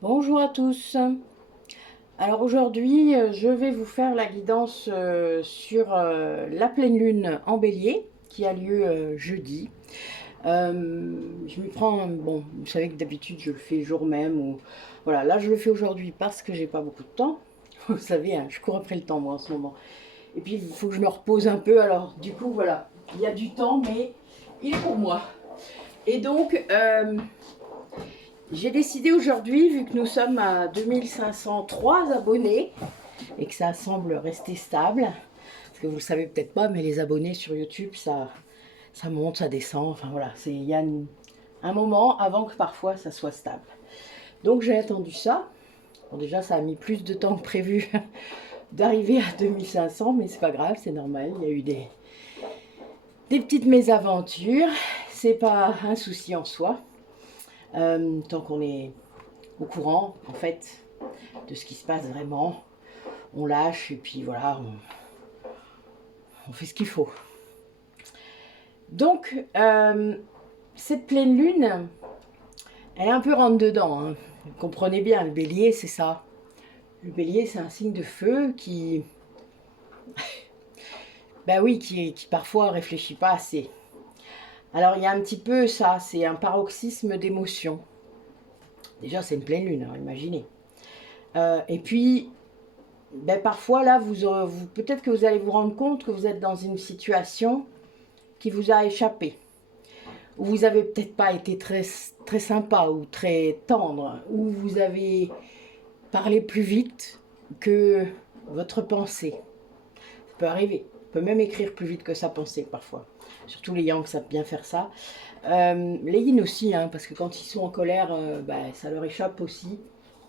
Bonjour à tous. Alors aujourd'hui, je vais vous faire la guidance sur la pleine lune en bélier qui a lieu jeudi. Je m'y prends, bon, vous savez que d'habitude je le fais jour même ou voilà, là je le fais aujourd'hui parce que j'ai pas beaucoup de temps. Vous savez, hein, je cours après le temps moi en ce moment. Et puis il faut que je me repose un peu, alors du coup voilà, il y a du temps mais il est pour moi. Et donc, j'ai décidé aujourd'hui, vu que nous sommes à 2503 abonnés et que ça semble rester stable, parce que vous le savez peut-être pas, mais les abonnés sur YouTube, ça monte, ça descend, enfin voilà, il y a un moment avant que parfois ça soit stable. Donc j'ai attendu ça. Bon, déjà, ça a mis plus de temps que prévu d'arriver à 2500, mais c'est pas grave, c'est normal, il y a eu des petites mésaventures, c'est pas un souci en soi, tant qu'on est au courant, en fait, de ce qui se passe vraiment. On lâche et puis voilà, on fait ce qu'il faut. Donc, cette pleine lune, elle est un peu rentre dedans. Hein. Vous comprenez bien, le bélier, c'est ça. Le bélier, c'est un signe de feu qui, ben oui, qui parfois réfléchit pas assez. Alors, il y a un petit peu ça, c'est un paroxysme d'émotion. Déjà, c'est une pleine lune, hein, imaginez. Et puis, ben, parfois, là, peut-être que vous allez vous rendre compte que vous êtes dans une situation qui vous a échappé. Où vous avez peut-être pas été très, très sympa ou très tendre, où vous avez parlé plus vite que votre pensée. Ça peut arriver. On peut même écrire plus vite que sa pensée parfois. Surtout les Yang savent bien faire ça. Les Yin aussi, hein, parce que quand ils sont en colère, ça leur échappe aussi.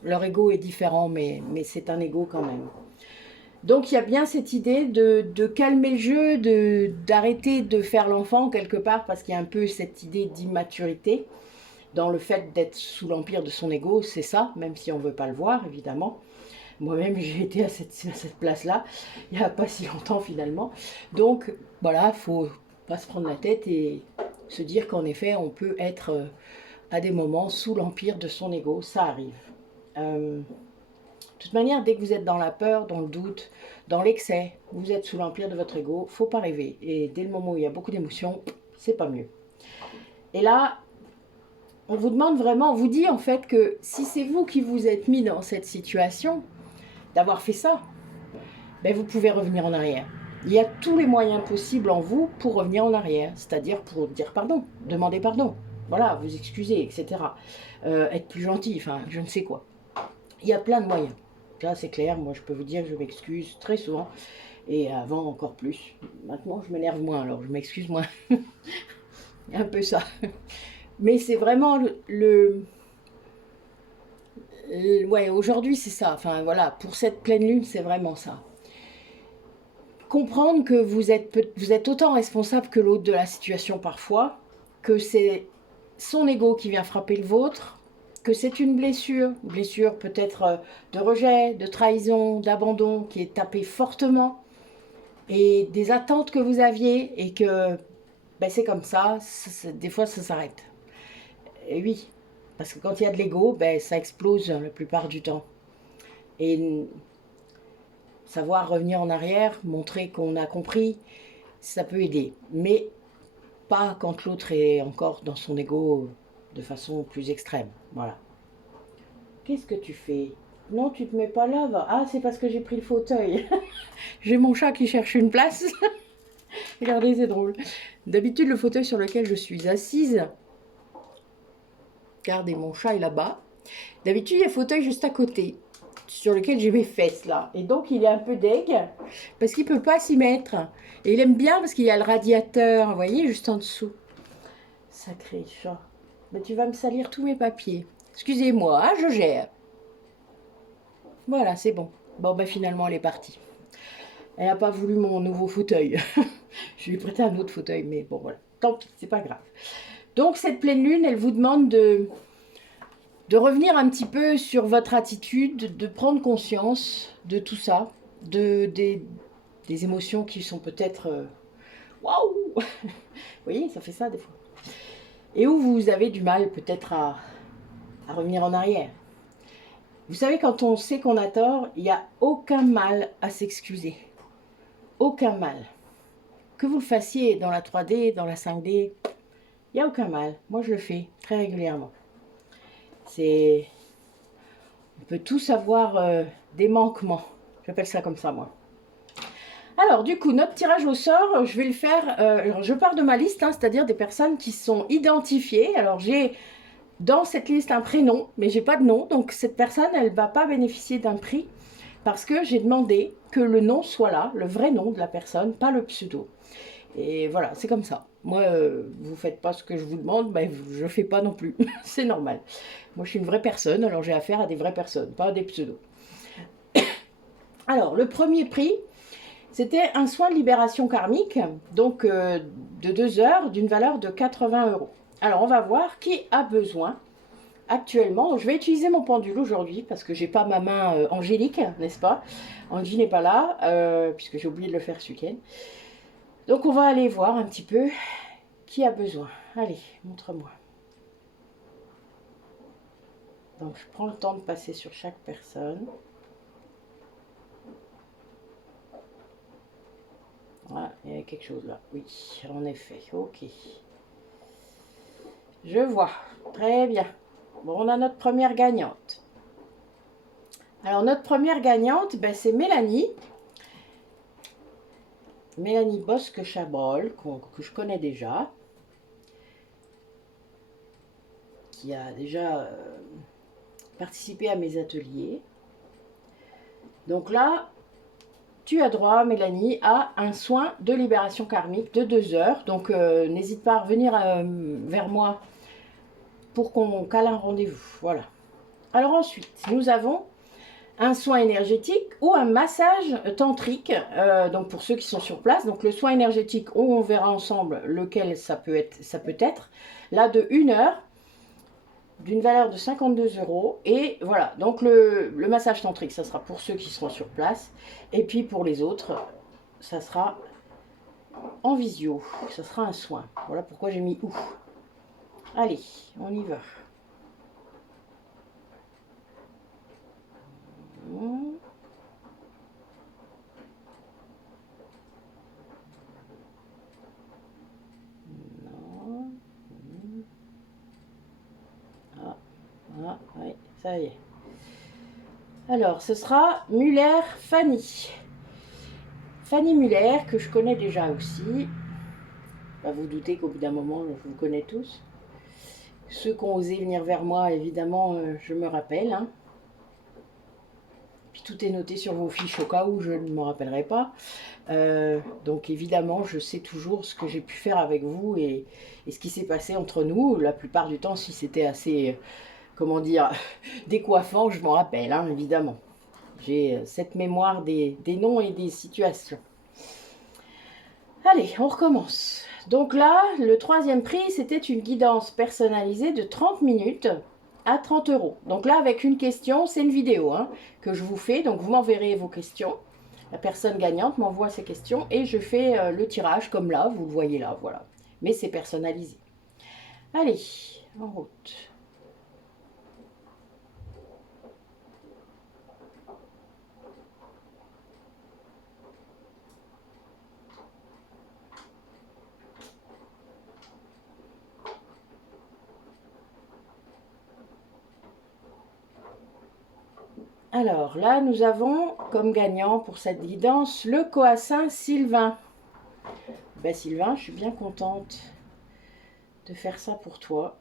Leur ego est différent, mais c'est un ego quand même. Donc il y a bien cette idée de calmer le jeu, d'arrêter de faire l'enfant quelque part, parce qu'il y a un peu cette idée d'immaturité dans le fait d'être sous l'empire de son ego, c'est ça, même si on ne veut pas le voir, évidemment. Moi-même, j'ai été à cette place-là, il n'y a pas si longtemps finalement. Donc voilà, il ne faut pas se prendre la tête et se dire qu'en effet, on peut être à des moments sous l'empire de son ego, ça arrive. De toute manière, dès que vous êtes dans la peur, dans le doute, dans l'excès, vous êtes sous l'empire de votre ego, faut pas rêver. Et dès le moment où il y a beaucoup d'émotions, c'est pas mieux. Et là, on vous demande vraiment, on vous dit en fait que si c'est vous qui vous êtes mis dans cette situation, d'avoir fait ça, ben vous pouvez revenir en arrière. Il y a tous les moyens possibles en vous pour revenir en arrière, c'est-à-dire pour dire pardon, demander pardon, voilà, vous excuser, etc. Être plus gentil, enfin, je ne sais quoi. Il y a plein de moyens. Là, c'est clair, moi je peux vous dire que je m'excuse très souvent, et avant encore plus. Maintenant, je m'énerve moins, alors je m'excuse moins. Un peu ça. Mais c'est vraiment ouais, aujourd'hui c'est ça. Enfin voilà, pour cette pleine lune, c'est vraiment ça. Comprendre que vous êtes autant responsable que l'autre de la situation parfois, que c'est son ego qui vient frapper le vôtre, que c'est une blessure peut-être de rejet, de trahison, d'abandon qui est tapée fortement, et des attentes que vous aviez et que ben, c'est comme ça, des fois ça s'arrête. Et oui, parce que quand il y a de l'ego, ben, ça explose la plupart du temps. Et savoir revenir en arrière, montrer qu'on a compris, ça peut aider. Mais pas quand l'autre est encore dans son ego de façon plus extrême. Voilà. Qu'est-ce que tu fais? Non, tu te mets pas là. Va. Ah, c'est parce que j'ai pris le fauteuil. J'ai mon chat qui cherche une place. Regardez, c'est drôle. D'habitude, le fauteuil sur lequel je suis assise, regardez, mon chat est là-bas. D'habitude, il y a un fauteuil juste à côté, sur lequel j'ai mes fesses là. Et donc, il est un peu deg, parce qu'il ne peut pas s'y mettre. Et il aime bien parce qu'il y a le radiateur, vous voyez, juste en dessous. Sacré chat. Mais tu vas me salir tous mes papiers. Excusez-moi, je gère. Voilà, c'est bon. Bon, ben finalement, elle est partie. Elle n'a pas voulu mon nouveau fauteuil. Je lui ai prêté un autre fauteuil, mais bon, voilà. Tant pis, c'est pas grave. Donc, cette pleine lune, elle vous demande de revenir un petit peu sur votre attitude, de prendre conscience de tout ça, des émotions qui sont peut-être waouh. Vous voyez, ça fait ça des fois. Et où vous avez du mal peut-être à revenir en arrière. Vous savez, quand on sait qu'on a tort, il n'y a aucun mal à s'excuser. Aucun mal. Que vous le fassiez dans la 3D, dans la 5D, il n'y a aucun mal. Moi, je le fais très régulièrement. On peut tous avoir des manquements. J'appelle ça comme ça, moi. Alors, du coup, notre tirage au sort, je vais le faire... alors, je pars de ma liste, hein, c'est-à-dire des personnes qui sont identifiées. Alors, j'ai dans cette liste un prénom, mais j'ai pas de nom. Donc, cette personne, elle ne va pas bénéficier d'un prix parce que j'ai demandé que le nom soit là, le vrai nom de la personne, pas le pseudo. Et voilà, c'est comme ça. Moi, vous faites pas ce que je vous demande, ben, je fais pas non plus. C'est normal. Moi, je suis une vraie personne, alors j'ai affaire à des vraies personnes, pas à des pseudos. Alors, le premier prix, c'était un soin de libération karmique, donc de 2 heures, d'une valeur de 80 €. Alors, on va voir qui a besoin actuellement. Je vais utiliser mon pendule aujourd'hui parce que j'ai pas ma main angélique, n'est-ce pas? Angie n'est pas là, puisque j'ai oublié de le faire ce week-end. Donc, on va aller voir un petit peu qui a besoin. Allez, montre-moi. Donc, je prends le temps de passer sur chaque personne. Voilà, il y a quelque chose là. Oui, en effet. Ok. Je vois. Très bien. Bon, on a notre première gagnante. Alors, notre première gagnante, ben, c'est Mélanie. Mélanie Bosque-Chabrol, que je connais déjà. Qui a déjà participé à mes ateliers. Donc là, tu as droit, Mélanie, à un soin de libération karmique de 2 heures. Donc, n'hésite pas à revenir vers moi pour qu'on cale un rendez-vous. Voilà. Alors ensuite, nous avons un soin énergétique ou un massage tantrique. Donc, pour ceux qui sont sur place. Donc, le soin énergétique, on verra ensemble lequel ça peut être. Là, de 1 heure, d'une valeur de 52 €. Et voilà, donc le massage tantrique, ça sera pour ceux qui seront sur place. Et puis pour les autres, ça sera en visio. Ça sera un soin. Voilà pourquoi j'ai mis « ou ». Allez, on y va. Non. Ah, oui, ça y est. Alors, ce sera Muller Fanny. Fanny Muller, que je connais déjà aussi. Bah, vous doutez qu'au bout d'un moment, je vous connais tous. Ceux qui ont osé venir vers moi, évidemment, je me rappelle. Hein. Puis tout est noté sur vos fiches au cas où je ne me rappellerai pas. Donc évidemment, je sais toujours ce que j'ai pu faire avec vous et ce qui s'est passé entre nous. La plupart du temps, si c'était assez, comment dire, décoiffant, je m'en rappelle, hein, évidemment. J'ai cette mémoire des noms et des situations. Allez, on recommence. Donc là, le troisième prix, c'était une guidance personnalisée de 30 minutes à 30 €. Donc là, avec une question, c'est une vidéo hein, que je vous fais. Donc vous m'enverrez vos questions. La personne gagnante m'envoie ses questions et je fais le tirage comme là, vous le voyez là, voilà. Mais c'est personnalisé. Allez, en route. Alors là, nous avons comme gagnant pour cette guidance le coassin Sylvain. Ben Sylvain, je suis bien contente de faire ça pour toi.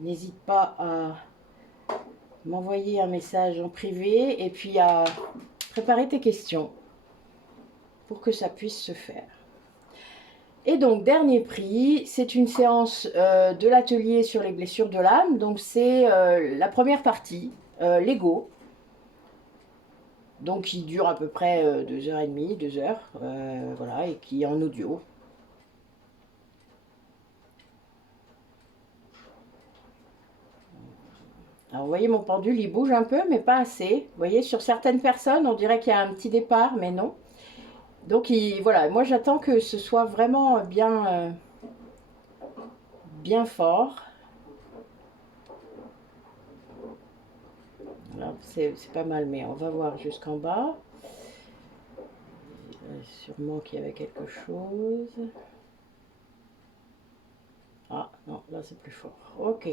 N'hésite pas à m'envoyer un message en privé et puis à préparer tes questions pour que ça puisse se faire. Et donc, dernier prix, c'est une séance de l'atelier sur les blessures de l'âme. Donc, c'est la première partie, l'ego. Donc, qui dure à peu près 2h30, 2 heures. Voilà, et qui est en audio. Alors, vous voyez, mon pendule, il bouge un peu, mais pas assez. Vous voyez, sur certaines personnes, on dirait qu'il y a un petit départ, mais non. Donc, voilà, moi, j'attends que ce soit vraiment bien fort. c'est pas mal, mais on va voir jusqu'en bas. Sûrement qu'il y avait quelque chose. Ah non, là c'est plus fort. Ok.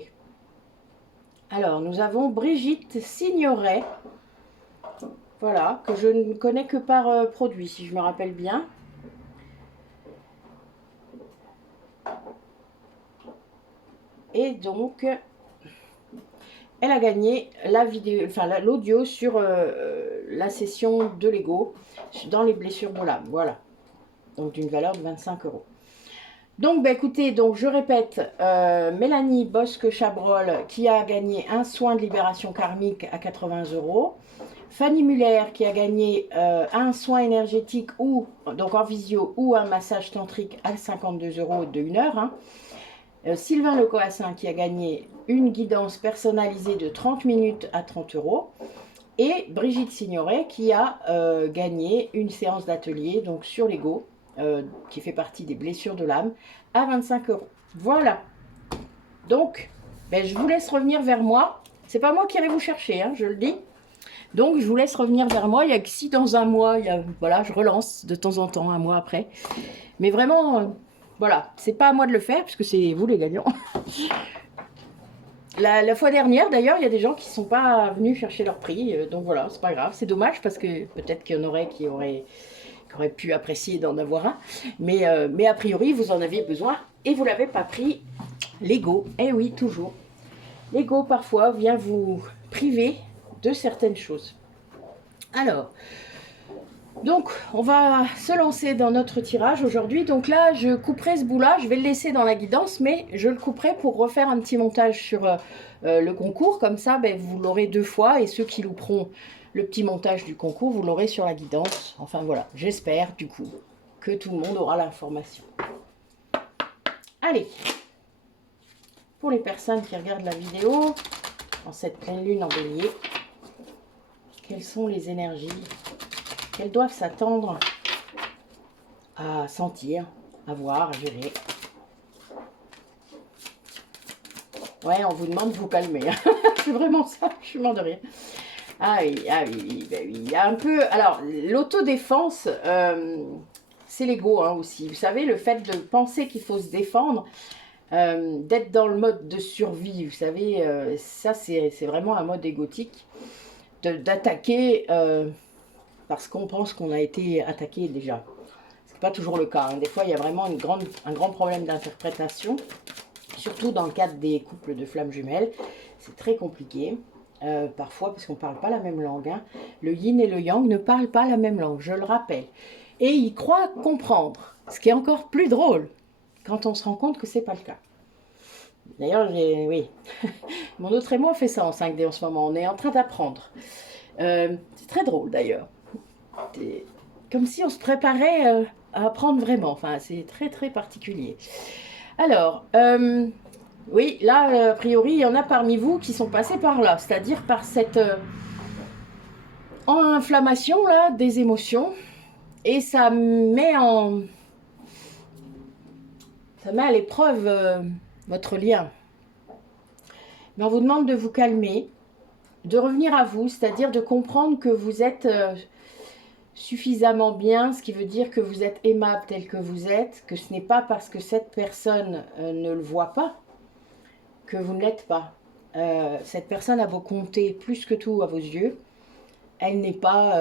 Alors, nous avons Brigitte Signoret. Voilà, que je ne connais que par produit, si je me rappelle bien. Et donc, elle a gagné la vidéo, enfin l'audio sur la session de Lego dans les blessures de l'âme. Voilà. Donc d'une valeur de 25 €. Donc, bah, écoutez, donc je répète, Mélanie Bosque-Chabrol qui a gagné un soin de libération karmique à 80 €. Fanny Muller qui a gagné un soin énergétique ou donc en visio ou un massage tantrique à 52 € de 1 heure. Hein. Sylvain Lecoassin qui a gagné une guidance personnalisée de 30 minutes à 30 €. Et Brigitte Signoret qui a gagné une séance d'atelier donc sur l'ego, qui fait partie des blessures de l'âme, à 25 €. Voilà. Donc, ben, je vous laisse revenir vers moi. C'est pas moi qui irai vous chercher, hein, je le dis. Donc, je vous laisse revenir vers moi. Il y a que si dans un mois, voilà, je relance de temps en temps, un mois après. Mais vraiment, voilà, c'est pas à moi de le faire, puisque c'est vous les gagnants. La fois dernière, d'ailleurs, il y a des gens qui ne sont pas venus chercher leur prix. Donc voilà, c'est pas grave. C'est dommage, parce que peut-être qu'il y en aurait qui auraient pu apprécier d'en avoir un. Mais a priori, vous en aviez besoin et vous ne l'avez pas pris. L'ego, eh oui, toujours. L'ego, parfois, vient vous priver de certaines choses. Alors, donc, on va se lancer dans notre tirage aujourd'hui. Donc là, je couperai ce bout-là. Je vais le laisser dans la guidance, mais je le couperai pour refaire un petit montage sur le concours. Comme ça, ben, vous l'aurez 2 fois. Et ceux qui louperont le petit montage du concours, vous l'aurez sur la guidance. Enfin, voilà. J'espère, du coup, que tout le monde aura l'information. Allez. Pour les personnes qui regardent la vidéo, en cette pleine lune en bélier, quelles sont les énergies qu'elles doivent s'attendre à sentir, à voir, à gérer? Ouais, on vous demande de vous calmer. C'est vraiment ça, je suis mort de rire. Ah oui, ben oui. Il y a un peu... Alors, l'autodéfense, c'est l'ego hein, aussi. Vous savez, le fait de penser qu'il faut se défendre, d'être dans le mode de survie, vous savez, ça c'est vraiment un mode égotique, d'attaquer parce qu'on pense qu'on a été attaqué déjà. C'est pas toujours le cas, hein. Des fois il y a vraiment un grand problème d'interprétation, surtout dans le cadre des couples de flammes jumelles. C'est très compliqué, parfois parce qu'on ne parle pas la même langue. Hein. Le yin et le yang ne parlent pas la même langue, je le rappelle. Et ils croient comprendre, ce qui est encore plus drôle quand on se rend compte que c'est pas le cas. D'ailleurs, oui, mon autre et moi on fait ça en 5D en ce moment, on est en train d'apprendre. C'est très drôle d'ailleurs. Comme si on se préparait à apprendre vraiment, enfin c'est très très particulier. Alors, oui, là, a priori, il y en a parmi vous qui sont passés par là, c'est-à-dire par cette inflammation là des émotions, et ça met à l'épreuve votre lien. Mais on vous demande de vous calmer, de revenir à vous, c'est-à-dire de comprendre que vous êtes suffisamment bien, ce qui veut dire que vous êtes aimable tel que vous êtes, que ce n'est pas parce que cette personne ne le voit pas que vous ne l'êtes pas. Cette personne a beau compter plus que tout à vos yeux, elle n'est pas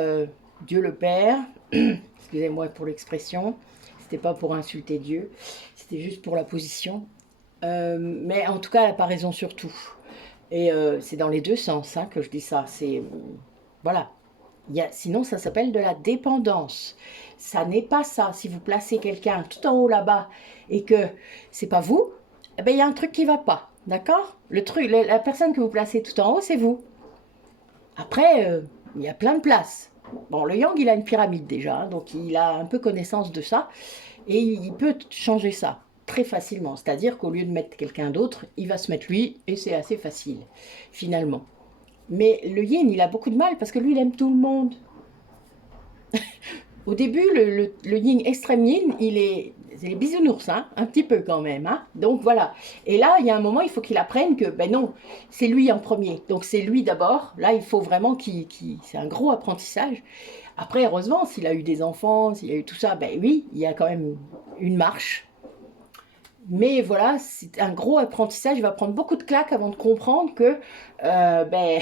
Dieu le Père, excusez-moi pour l'expression, c'était pas pour insulter Dieu, c'était juste pour la position, mais en tout cas elle n'a pas raison sur tout. Et c'est dans les deux sens hein, que je dis ça, c'est... voilà. Sinon ça s'appelle de la dépendance. Ça n'est pas ça. Si vous placez quelqu'un tout en haut là-bas et que c'est pas vous, eh ben, il y a un truc qui va pas. D'accord? La personne que vous placez tout en haut, c'est vous. Après, il y a plein de places. Bon, le yang, il a une pyramide déjà, hein, donc il a un peu connaissance de ça. Et il peut changer ça très facilement. C'est-à-dire qu'au lieu de mettre quelqu'un d'autre, il va se mettre lui, et c'est assez facile, finalement. Mais le yin, il a beaucoup de mal, parce que lui, il aime tout le monde. Au début, le yin extrême yin, c'est les bisounours, hein, un petit peu quand même. Hein. Donc voilà. Et là, il y a un moment, il faut qu'il apprenne que, ben non, c'est lui en premier. Donc c'est lui d'abord. Là, il faut vraiment c'est un gros apprentissage. Après, heureusement, s'il a eu des enfants, s'il a eu tout ça, ben oui, il y a quand même une marche. Mais voilà, c'est un gros apprentissage. Il va prendre beaucoup de claques avant de comprendre que ben,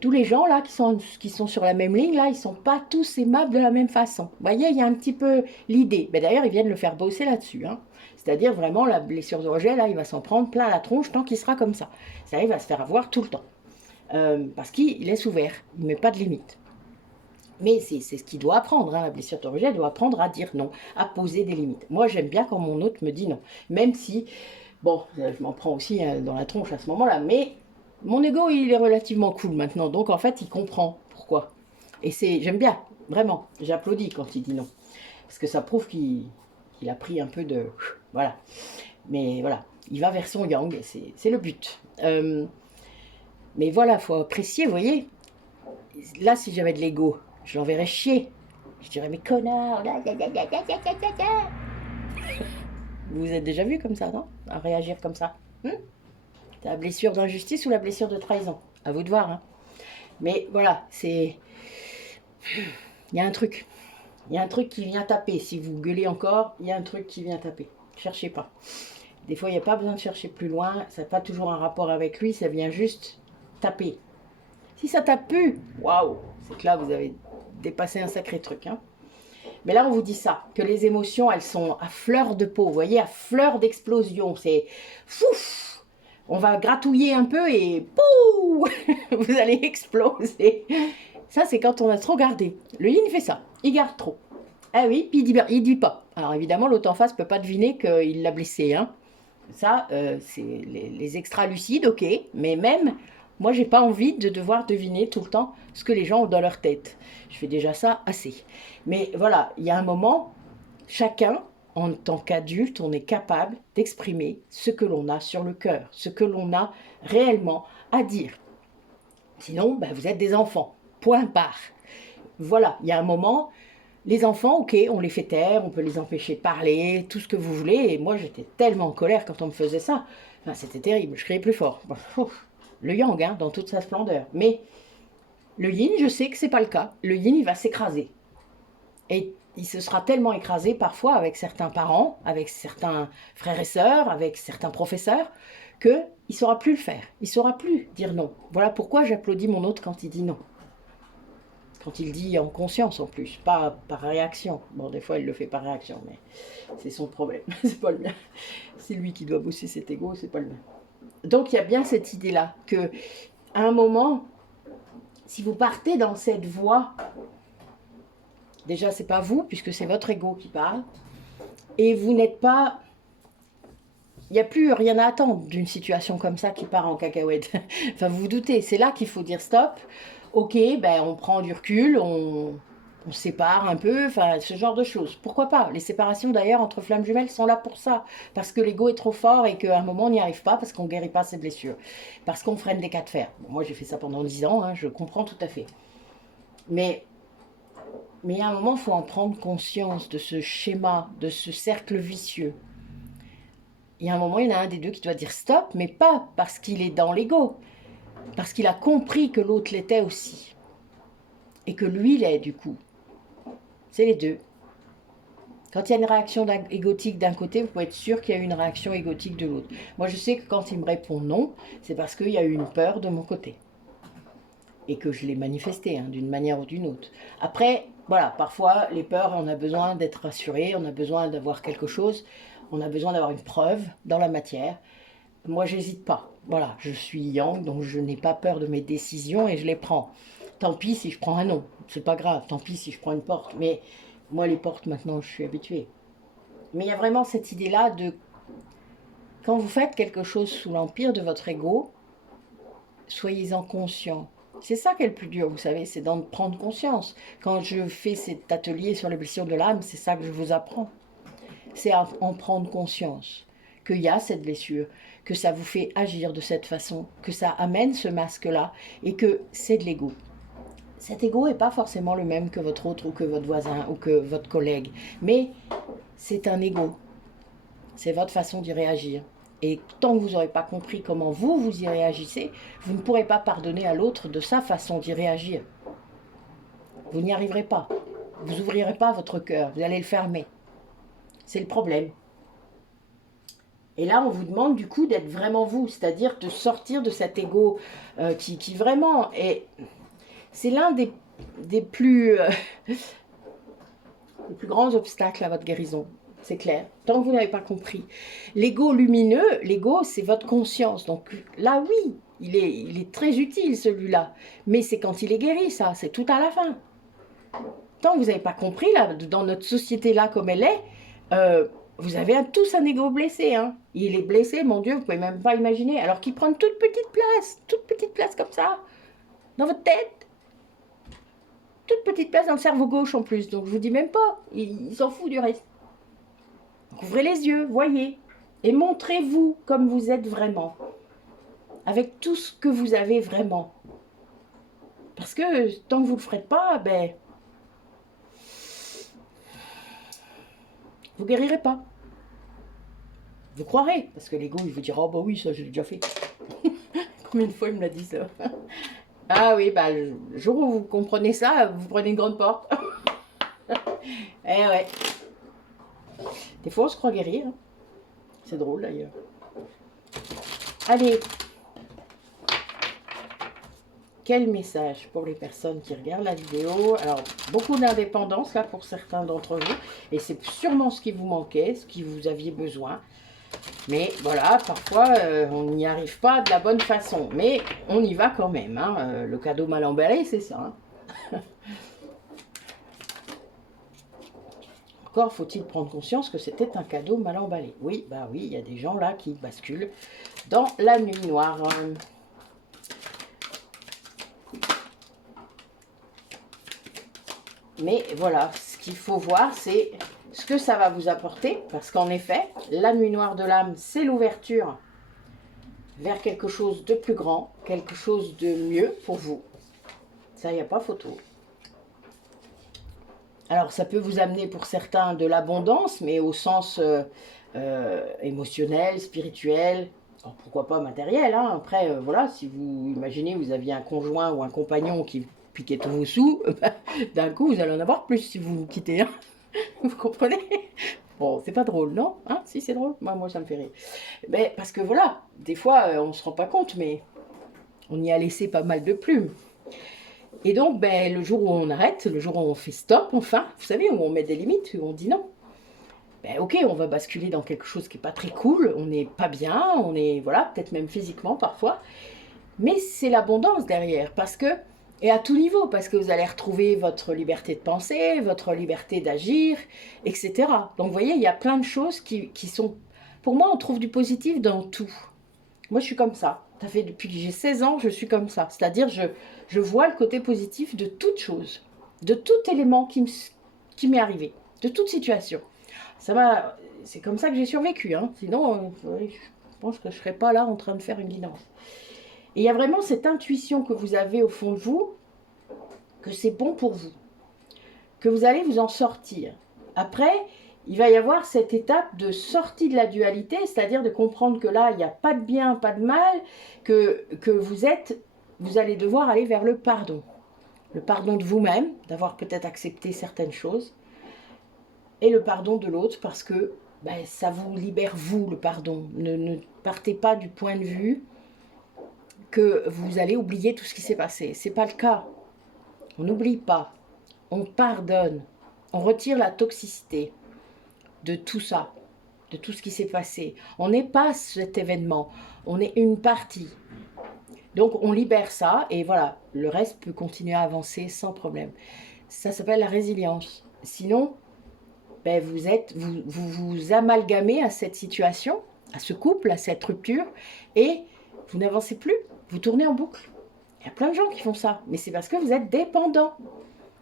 tous les gens là qui sont sur la même ligne, là, ils sont pas tous aimables de la même façon. Vous voyez, il y a un petit peu l'idée. Ben, d'ailleurs, ils viennent le faire bosser là-dessus. Hein. C'est-à-dire vraiment la blessure de rejet, là, il va s'en prendre plein la tronche tant qu'il sera comme ça. Ça, il va se faire avoir tout le temps. Parce qu'il laisse ouvert, il ne met pas de limite. Mais c'est ce qu'il doit apprendre, hein. La blessure de rejet, elle doit apprendre à dire non, à poser des limites. Moi, j'aime bien quand mon hôte me dit non. Même si, bon, je m'en prends aussi dans la tronche à ce moment-là, mais mon ego, il est relativement cool maintenant. Donc, en fait, il comprend pourquoi. Et j'aime bien, vraiment. J'applaudis quand il dit non. Parce que ça prouve qu'il a pris un peu de... Voilà. Mais voilà, il va vers son yang, c'est le but. Mais voilà, il faut apprécier, vous voyez. Là, si j'avais de l'ego, je l'enverrais chier. Je dirais, mais connard, vous vous êtes déjà vu comme ça, non? À réagir comme ça. C'est la blessure d'injustice ou la blessure de trahison? À vous de voir. Hein. Mais voilà, c'est... Il y a un truc. Il y a un truc qui vient taper. Si vous gueulez encore, il y a un truc qui vient taper. Cherchez pas. Des fois, il n'y a pas besoin de chercher plus loin. Ça n'a pas toujours un rapport avec lui. Ça vient juste taper. Si ça tape plus, waouh, c'est que là, vous avez dépassé un sacré truc. Hein. Mais là, on vous dit ça, que les émotions, elles sont à fleur de peau, vous voyez, à fleur d'explosion. C'est fouf. On va gratouiller un peu et pouh, vous allez exploser. Ça, c'est quand on a trop gardé. Le yin fait ça, il garde trop. Ah oui, puis il dit pas. Alors évidemment, l'autre en face ne peut pas deviner qu'il l'a blessé. Hein. Ça, c'est les extra-lucides, ok, mais même, moi, j'ai pas envie de devoir deviner tout le temps ce que les gens ont dans leur tête. Je fais déjà ça assez. Mais voilà, il y a un moment, chacun, en tant qu'adulte, on est capable d'exprimer ce que l'on a sur le cœur, ce que l'on a réellement à dire. Sinon, ben, vous êtes des enfants. Point barre. Voilà, il y a un moment, les enfants, ok, on les fait taire, on peut les empêcher de parler, tout ce que vous voulez. Et moi, j'étais tellement en colère quand on me faisait ça. Enfin, c'était terrible, je criais plus fort. Le yang, hein, dans toute sa splendeur. Mais le yin, je sais que c'est pas le cas. Le yin, il va s'écraser. Et il se sera tellement écrasé parfois avec certains parents, avec certains frères et sœurs, avec certains professeurs, qu'il ne saura plus le faire. Il ne saura plus dire non. Voilà pourquoi j'applaudis mon hôte quand il dit non. Quand il dit en conscience en plus, pas par réaction. Bon, des fois il le fait par réaction, mais c'est son problème, c'est pas le mien. C'est lui qui doit bosser cet ego, c'est pas le mien. Donc il y a bien cette idée-là que, à un moment, si vous partez dans cette voie, déjà c'est pas vous puisque c'est votre ego qui parle, et vous n'êtes pas, il n'y a plus rien à attendre d'une situation comme ça qui part en cacahuète. Enfin vous vous doutez, c'est là qu'il faut dire stop. Ok, ben on prend du recul, on sépare un peu, enfin ce genre de choses. Pourquoi pas? Les séparations d'ailleurs entre flammes jumelles sont là pour ça, parce que l'ego est trop fort et qu'à un moment on n'y arrive pas parce qu'on ne guérit pas ses blessures, parce qu'on freine des cas de fer. Bon, moi j'ai fait ça pendant 10 ans, hein, je comprends tout à fait. Mais il y a un moment, il faut en prendre conscience de ce schéma, de ce cercle vicieux. Il y a un moment, il y en a un des deux qui doit dire stop, mais pas parce qu'il est dans l'ego, parce qu'il a compris que l'autre l'était aussi. Et que lui l'est du coup. C'est les deux. Quand il y a une réaction égotique d'un côté, vous pouvez être sûr qu'il y a une réaction égotique de l'autre. Moi, je sais que quand il me répond non, c'est parce qu'il y a eu une peur de mon côté. Et que je l'ai manifestée, hein, d'une manière ou d'une autre. Après, voilà, parfois, les peurs, on a besoin d'être rassuré, on a besoin d'avoir quelque chose, on a besoin d'avoir une preuve dans la matière. Moi, j'hésite pas. Voilà, je suis yang, donc je n'ai pas peur de mes décisions et je les prends. Tant pis si je prends un non, c'est pas grave. Tant pis si je prends une porte. Mais moi, les portes, maintenant, je suis habituée. Mais il y a vraiment cette idée-là de... Quand vous faites quelque chose sous l'empire de votre ego, soyez-en conscient. C'est ça qui est le plus dur, vous savez, c'est d'en prendre conscience. Quand je fais cet atelier sur les blessures de l'âme, c'est ça que je vous apprends. C'est à en prendre conscience qu'il y a cette blessure, que ça vous fait agir de cette façon, que ça amène ce masque-là et que c'est de l'ego. cet ego n'est pas forcément le même que votre autre ou que votre voisin ou que votre collègue. Mais c'est un ego. C'est votre façon d'y réagir. Et tant que vous n'aurez pas compris comment vous y réagissez, vous ne pourrez pas pardonner à l'autre de sa façon d'y réagir. Vous n'y arriverez pas. Vous n'ouvrirez pas votre cœur, vous allez le fermer. C'est le problème. Et là, on vous demande du coup d'être vraiment vous, c'est-à-dire de sortir de cet ego qui vraiment est... C'est l'un des plus grands obstacles à votre guérison. C'est clair, tant que vous n'avez pas compris. L'ego lumineux, l'ego, c'est votre conscience. Donc là, oui, il est très utile celui-là. Mais c'est quand il est guéri, ça, c'est tout à la fin. Tant que vous n'avez pas compris, là, dans notre société là comme elle est, vous avez tous un ego blessé. Hein. Il est blessé, mon Dieu, vous ne pouvez même pas imaginer. Alors qu'il prend une toute petite place comme ça, dans votre tête. Toute petite place dans le cerveau gauche en plus. Donc je vous dis même pas, il s'en fout du reste. Ouvrez les yeux, voyez, et montrez-vous comme vous êtes vraiment, avec tout ce que vous avez vraiment. Parce que tant que vous ne le ferez pas, ben, vous guérirez pas. Vous croirez, parce que l'ego, il vous dira, oh bah oui, ça j'ai déjà fait. Combien de fois il me l'a dit ça? Ah oui, bah le jour où vous comprenez ça, vous prenez une grande porte. Eh ouais. Des fois, on se croit guérir. Hein. C'est drôle d'ailleurs. Allez. Quel message pour les personnes qui regardent la vidéo? Alors, beaucoup d'indépendance là pour certains d'entre vous. Et c'est sûrement ce qui vous manquait, ce qui vous aviez besoin. Mais voilà, parfois, on n'y arrive pas de la bonne façon. Mais on y va quand même. Hein. Le cadeau mal emballé, c'est ça. Hein. Encore faut-il prendre conscience que c'était un cadeau mal emballé. Oui, bah oui, il y a des gens là qui basculent dans la nuit noire. Mais voilà, ce qu'il faut voir, c'est ce que ça va vous apporter. Parce qu'en effet, la nuit noire de l'âme, c'est l'ouverture vers quelque chose de plus grand, quelque chose de mieux pour vous. Ça, il n'y a pas photo. Alors, ça peut vous amener pour certains de l'abondance, mais au sens émotionnel, spirituel, alors, pourquoi pas matériel. Hein. Après, voilà, si vous imaginez, vous aviez un conjoint ou un compagnon qui piquait tous vos sous, d'un coup, vous allez en avoir plus si vous vous quittez. Hein. Vous comprenez? Bon, c'est pas drôle, non? Hein? Si, c'est drôle. Moi, ça me fait rire. Mais parce que voilà, des fois, on ne se rend pas compte, mais on y a laissé pas mal de plumes. Et donc, ben, le jour où on arrête, le jour où on fait stop, enfin, vous savez, où on met des limites, où on dit non. Ben, ok, on va basculer dans quelque chose qui n'est pas très cool, on n'est pas bien, on est, voilà, peut-être même physiquement parfois. Mais c'est l'abondance derrière, parce que, et à tout niveau, parce que vous allez retrouver votre liberté de penser, votre liberté d'agir, etc. Donc, vous voyez, il y a plein de choses qui sont... Pour moi, on trouve du positif dans tout. Moi, je suis comme ça. Ça fait depuis que j'ai 16 ans, je suis comme ça. C'est-à-dire, je vois le côté positif de toute chose, de tout élément qui m'est arrivé, de toute situation. C'est comme ça que j'ai survécu. Hein. Sinon, je pense que je ne serais pas là en train de faire une guidance. Et il y a vraiment cette intuition que vous avez au fond de vous, que c'est bon pour vous, que vous allez vous en sortir. Après, il va y avoir cette étape de sortie de la dualité, c'est-à-dire de comprendre que là, il n'y a pas de bien, pas de mal, que vous allez devoir aller vers le pardon. Le pardon de vous-même, d'avoir peut-être accepté certaines choses, et le pardon de l'autre, parce que ben, ça vous libère vous, le pardon. Ne partez pas du point de vue que vous allez oublier tout ce qui s'est passé. Ce n'est pas le cas. On n'oublie pas. On pardonne. On retire la toxicité de tout ça, de tout ce qui s'est passé. On n'est pas cet événement, on est une partie. Donc on libère ça et voilà, le reste peut continuer à avancer sans problème. Ça s'appelle la résilience. Sinon, ben vous amalgamez à cette situation, à ce couple, à cette rupture et vous n'avancez plus, vous tournez en boucle. Il y a plein de gens qui font ça, mais c'est parce que vous êtes dépendant.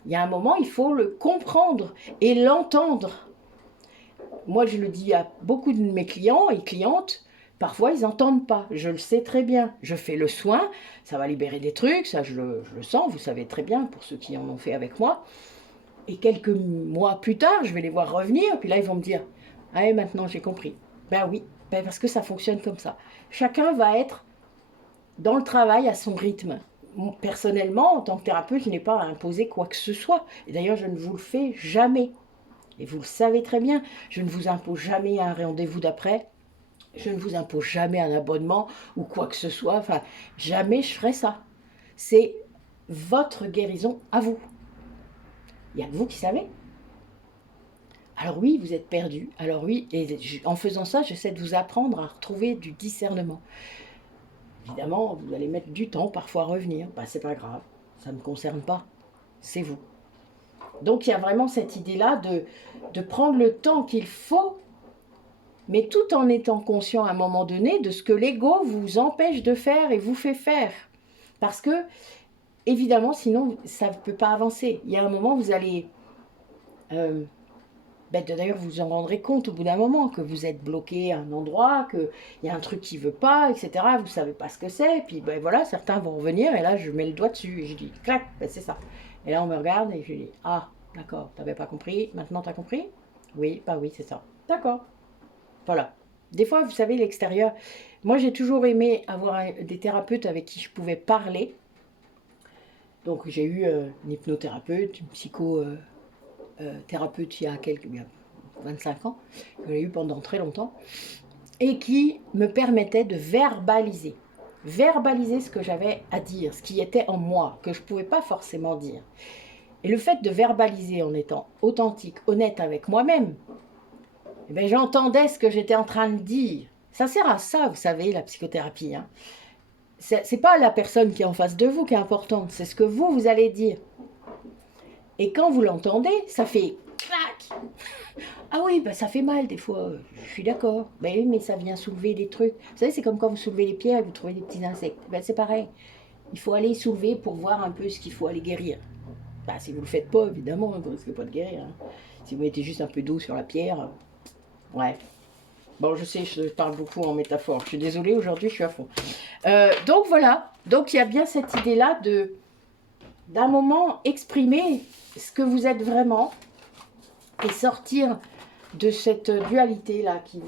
Il y a un moment, il faut le comprendre et l'entendre. Moi, je le dis à beaucoup de mes clients et clientes, Parfois, ils n'entendent pas, je le sais très bien. Je fais le soin, ça va libérer des trucs, ça je le sens, vous savez très bien, pour ceux qui en ont fait avec moi. Et quelques mois plus tard, je vais les voir revenir, puis là, ils vont me dire, ah oui, maintenant j'ai compris. Ben oui, ben parce que ça fonctionne comme ça. Chacun va être dans le travail à son rythme. Personnellement, en tant que thérapeute, je n'ai pas à imposer quoi que ce soit. Et d'ailleurs, je ne vous le fais jamais. Et vous le savez très bien, je ne vous impose jamais un rendez-vous d'après. Je ne vous impose jamais un abonnement ou quoi que ce soit. Enfin, jamais je ferai ça. C'est votre guérison à vous. Il n'y a que vous qui savez. Alors oui, vous êtes perdu. Alors oui, et en faisant ça, j'essaie de vous apprendre à retrouver du discernement. Évidemment, vous allez mettre du temps parfois à revenir. Ben, c'est pas grave, ça ne me concerne pas. C'est vous. Donc il y a vraiment cette idée-là de prendre le temps qu'il faut, mais tout en étant conscient à un moment donné de ce que l'ego vous empêche de faire et vous fait faire. Parce que, évidemment, sinon, ça ne peut pas avancer. Il y a un moment, vous allez... d'ailleurs, vous vous en rendrez compte au bout d'un moment, que vous êtes bloqué à un endroit, qu'il y a un truc qui ne veut pas, etc. Vous ne savez pas ce que c'est. Puis ben, voilà, certains vont revenir et là, je mets le doigt dessus et je dis, clac, ben, c'est ça. Et là, on me regarde et je dis, ah, d'accord, tu n'avais pas compris, maintenant tu as compris? Oui, bah oui, c'est ça. D'accord. Voilà. Des fois, vous savez, l'extérieur, moi j'ai toujours aimé avoir des thérapeutes avec qui je pouvais parler. Donc j'ai eu une hypnothérapeute, une psychothérapeute il y a 25 ans, que j'ai eu pendant très longtemps, et qui me permettait de verbaliser ce que j'avais à dire, ce qui était en moi, que je ne pouvais pas forcément dire. Et le fait de verbaliser en étant authentique, honnête avec moi-même, eh bien, j'entendais ce que j'étais en train de dire. Ça sert à ça, vous savez, la psychothérapie. Hein. C'est pas la personne qui est en face de vous qui est importante, c'est ce que vous allez dire. Et quand vous l'entendez, ça fait clac. Ah oui, bah ça fait mal des fois, je suis d'accord. Ben oui, mais ça vient soulever des trucs. Vous savez, c'est comme quand vous soulevez les pierres et vous trouvez des petits insectes. Ben c'est pareil. Il faut aller soulever pour voir un peu ce qu'il faut aller guérir. Ben, si vous ne le faites pas, évidemment, vous ne risquez pas de guérir. Hein. Si vous mettez juste un peu d'eau sur la pierre, ouais. Bon, je sais, je parle beaucoup en métaphore. Je suis désolée, aujourd'hui, je suis à fond. Donc, voilà. Donc, il y a bien cette idée-là d'un moment, exprimer ce que vous êtes vraiment et sortir de cette dualité-là qui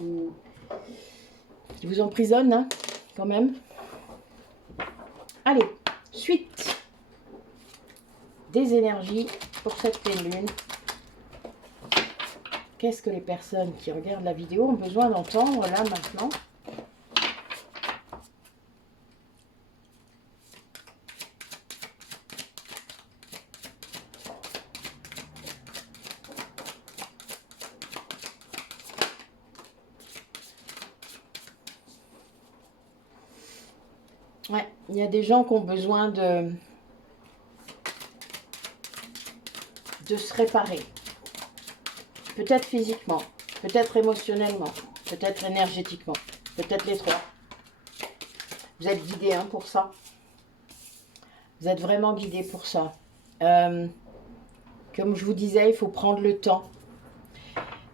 vous emprisonne, hein, quand même. Allez, suite des énergies pour cette pleine lune. Qu'est-ce que les personnes qui regardent la vidéo ont besoin d'entendre là maintenant? Ouais, il y a des gens qui ont besoin de se réparer. Peut-être physiquement, peut-être émotionnellement, peut-être énergétiquement, peut-être les trois. Vous êtes guidés hein, pour ça. Vous êtes vraiment guidés pour ça. Comme je vous disais, il faut prendre le temps.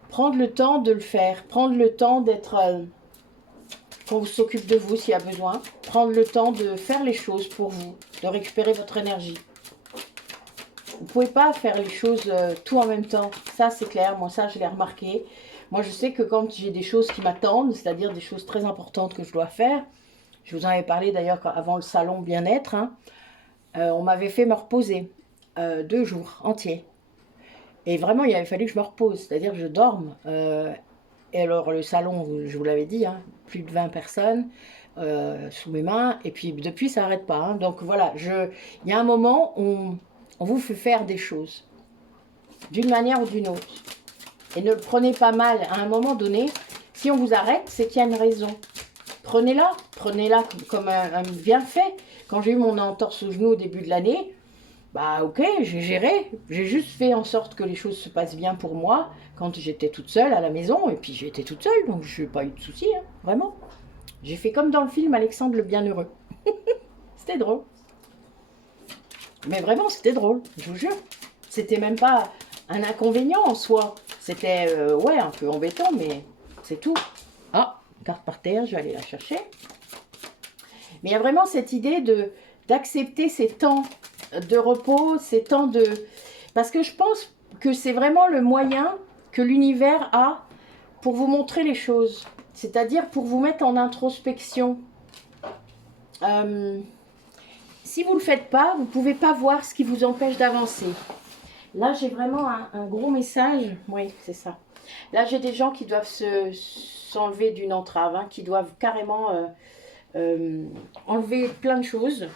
Prendre le temps de le faire. Prendre le temps d'être... qu'on s'occupe de vous s'il y a besoin. Prendre le temps de faire les choses pour vous. De récupérer votre énergie. Vous ne pouvez pas faire les choses tout en même temps. Ça, c'est clair. Moi, ça, je l'ai remarqué. Moi, je sais que quand j'ai des choses qui m'attendent, c'est-à-dire des choses très importantes que je dois faire, je vous en avais parlé d'ailleurs avant le salon bien-être, hein, on m'avait fait me reposer 2 jours entiers. Et vraiment, il avait fallu que je me repose, c'est-à-dire que je dorme. Et alors, le salon, je vous l'avais dit, hein, plus de 20 personnes sous mes mains. Et puis, depuis, ça n'arrête pas. Hein. Donc, voilà, il y a un moment où on vous fait faire des choses, d'une manière ou d'une autre. Et ne le prenez pas mal. À un moment donné, si on vous arrête, c'est qu'il y a une raison. Prenez-la comme un bienfait. Quand j'ai eu mon entorse au genou au début de l'année, bah ok, j'ai géré. J'ai juste fait en sorte que les choses se passent bien pour moi quand j'étais toute seule à la maison. Et puis j'étais toute seule, donc je n'ai pas eu de soucis, hein, vraiment. J'ai fait comme dans le film Alexandre le Bienheureux. C'était drôle. Mais vraiment, c'était drôle, je vous jure. C'était même pas un inconvénient en soi. C'était, ouais, un peu embêtant, mais c'est tout. Ah, carte par terre, je vais aller la chercher. Mais il y a vraiment cette idée d'accepter ces temps de repos, ces temps de... Parce que je pense que c'est vraiment le moyen que l'univers a pour vous montrer les choses. C'est-à-dire pour vous mettre en introspection. Si vous ne le faites pas, vous ne pouvez pas voir ce qui vous empêche d'avancer. Là, j'ai vraiment un gros message. Oui, c'est ça. Là, j'ai des gens qui doivent s'enlever d'une entrave, hein, qui doivent carrément enlever plein de choses.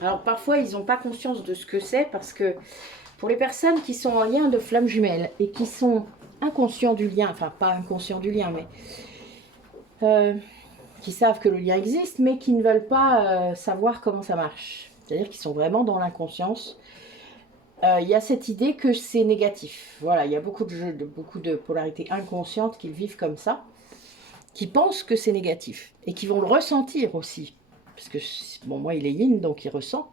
Alors, parfois, ils n'ont pas conscience de ce que c'est parce que pour les personnes qui sont en lien de flamme jumelle et qui sont inconscients du lien, enfin, pas inconscients du lien, mais qui savent que le lien existe, mais qui ne veulent pas savoir comment ça marche. C'est-à-dire qu'ils sont vraiment dans l'inconscience. Il y a cette idée que c'est négatif. Voilà, il y a beaucoup de polarités inconscientes qui vivent comme ça, qui pensent que c'est négatif et qui vont le ressentir aussi. Parce que, bon, moi, il est yin, donc il ressent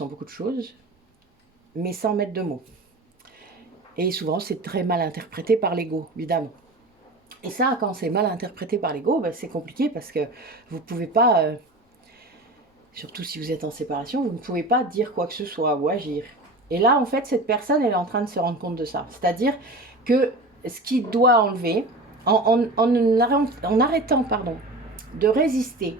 beaucoup de choses, mais sans mettre de mots. Et souvent, c'est très mal interprété par l'ego, évidemment. Et ça, quand c'est mal interprété par l'ego, ben, c'est compliqué parce que vous ne pouvez pas, surtout si vous êtes en séparation, vous ne pouvez pas dire quoi que ce soit ou agir. Et là, en fait, cette personne, elle est en train de se rendre compte de ça. C'est-à-dire que ce qu'il doit enlever, en arrêtant de résister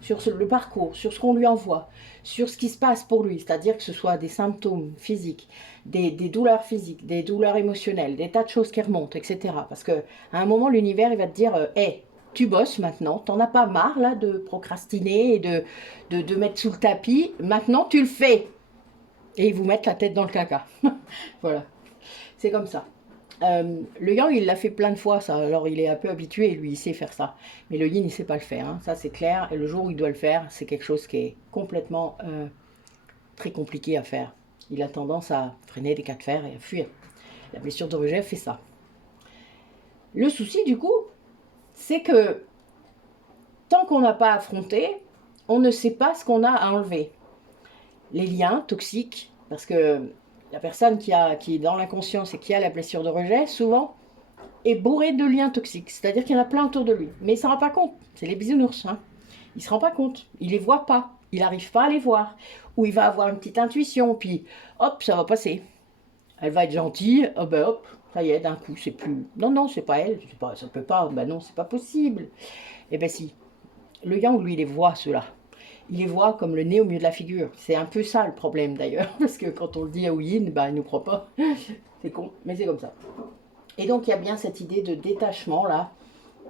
sur le parcours, sur ce qu'on lui envoie, sur ce qui se passe pour lui, c'est-à-dire que ce soit des symptômes physiques, des douleurs physiques, des douleurs émotionnelles, des tas de choses qui remontent, etc. Parce qu'à un moment, l'univers, il va te dire hey, tu bosses maintenant, t'en as pas marre là de procrastiner et de mettre sous le tapis, maintenant tu le fais. Et ils vous mettent la tête dans le caca. Voilà, c'est comme ça. Le yang, il l'a fait plein de fois, ça. Alors, il est un peu habitué, lui, il sait faire ça. Mais le yin, il ne sait pas le faire, hein. Ça, c'est clair. Et le jour où il doit le faire, c'est quelque chose qui est complètement très compliqué à faire. Il a tendance à freiner des cas de fer et à fuir. La blessure de rejet fait ça. Le souci, du coup, c'est que tant qu'on n'a pas affronté, on ne sait pas ce qu'on a à enlever. Les liens toxiques, parce que la personne qui est dans l'inconscience et qui a la blessure de rejet, souvent, est bourrée de liens toxiques. C'est-à-dire qu'il y en a plein autour de lui. Mais il ne s'en rend pas compte. C'est les bisounours. Hein. Il ne se rend pas compte. Il ne les voit pas. Il n'arrive pas à les voir. Ou il va avoir une petite intuition, puis hop, ça va passer. Elle va être gentille, oh ben hop, ça y est, d'un coup, c'est plus... Non, c'est pas elle. Ça peut pas. Ben non, c'est pas possible. Eh ben si. Le yang, lui, il les voit, ceux-là. Il les voit comme le nez au milieu de la figure. C'est un peu ça le problème d'ailleurs, parce que quand on le dit à Yin, bah, il ne nous croit pas. C'est con, mais c'est comme ça. Et donc il y a bien cette idée de détachement là,